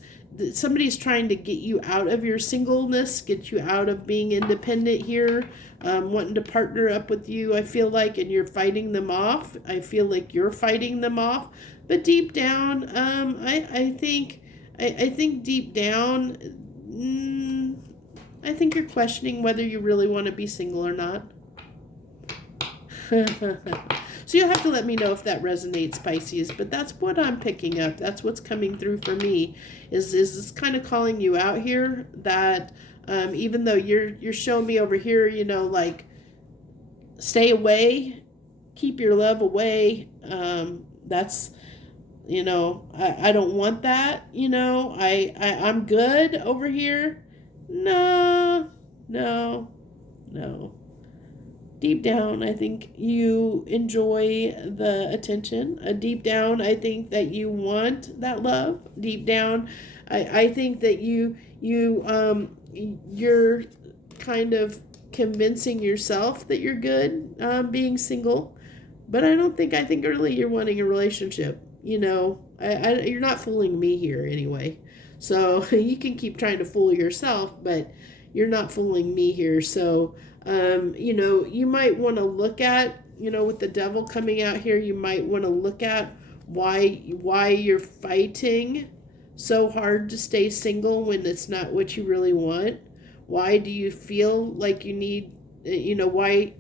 trying to get you out of your singleness, get you out of being independent here, wanting to partner up with you, I feel like, and you're fighting them off. I feel like you're fighting them off. But deep down, I think deep down, I think you're questioning whether you really want to be single or not. So you'll have to let me know if that resonates, Pisces. But that's what I'm picking up. That's what's coming through for me. Is this kind of calling you out here? That even though you're showing me over here, you know, like stay away, keep your love away. That's, you know, I don't want that. You know, I'm good over here. No. Deep down, I think you enjoy the attention. Deep down, I think that you want that love. Deep down, I think that you're kind of convincing yourself that you're good being single. But I think really you're wanting a relationship. You know, you're not fooling me here anyway. So you can keep trying to fool yourself, but you're not fooling me here. So you know, you might want to look at, you know, with the Devil coming out here, you might want to look at why you're fighting so hard to stay single when it's not what you really want. Why do you feel like you need, you know, why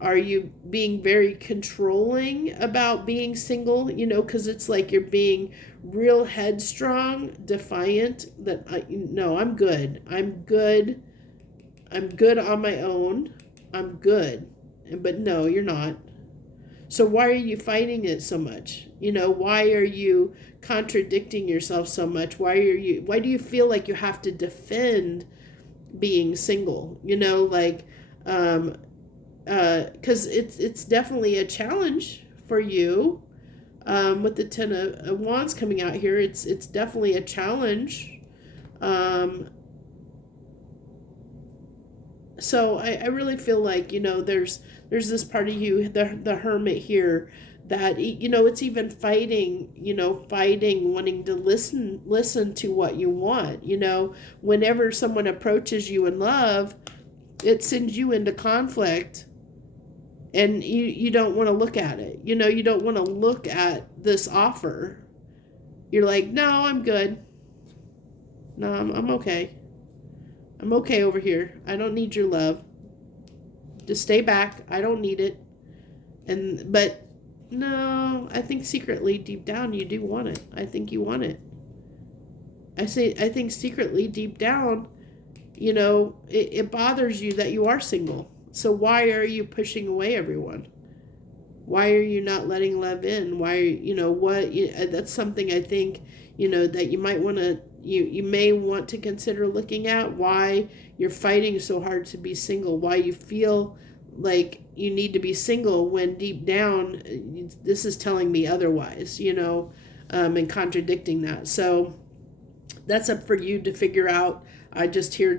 are you being very controlling about being single? You know, because it's like you're being real headstrong, defiant, that no, I'm good. I'm good on my own. I'm good. But no, you're not. So why are you fighting it so much? You know, why are you contradicting yourself so much? Why do you feel like you have to defend being single? You know, like because it's definitely a challenge for you. With the Ten of Wands coming out here, it's definitely a challenge. So I really feel like, you know, there's this part of you, the Hermit here, that, you know, it's even fighting, wanting to listen to what you want. You know, whenever someone approaches you in love, it sends you into conflict, and you don't want to look at it. You know, you don't want to look at this offer. You're like, no, I'm good. No, I'm okay. I'm okay over here. I don't need your love. Just stay back. I don't need it. But no, I think secretly, deep down, you do want it. I think you want it. I think secretly, deep down, you know, it bothers you that you are single. So why are you pushing away everyone? Why are you not letting love in? Why, you know, that's something I think, you know, that you might want to, you may want to consider looking at, why you're fighting so hard to be single, why you feel like you need to be single when deep down this is telling me otherwise, you know, and contradicting that. So that's up for you to figure out. I'm just here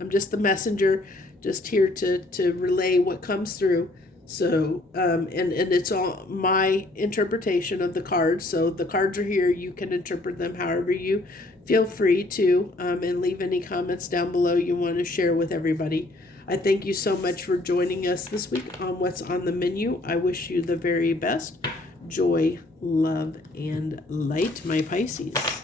I'm just the messenger, just here to relay what comes through. So, and it's all my interpretation of the cards. So the cards are here. You can interpret them however you feel free to, and leave any comments down below you want to share with everybody. I thank you so much for joining us this week on What's on the Menu. I wish you the very best. joy, love, and light, my Pisces.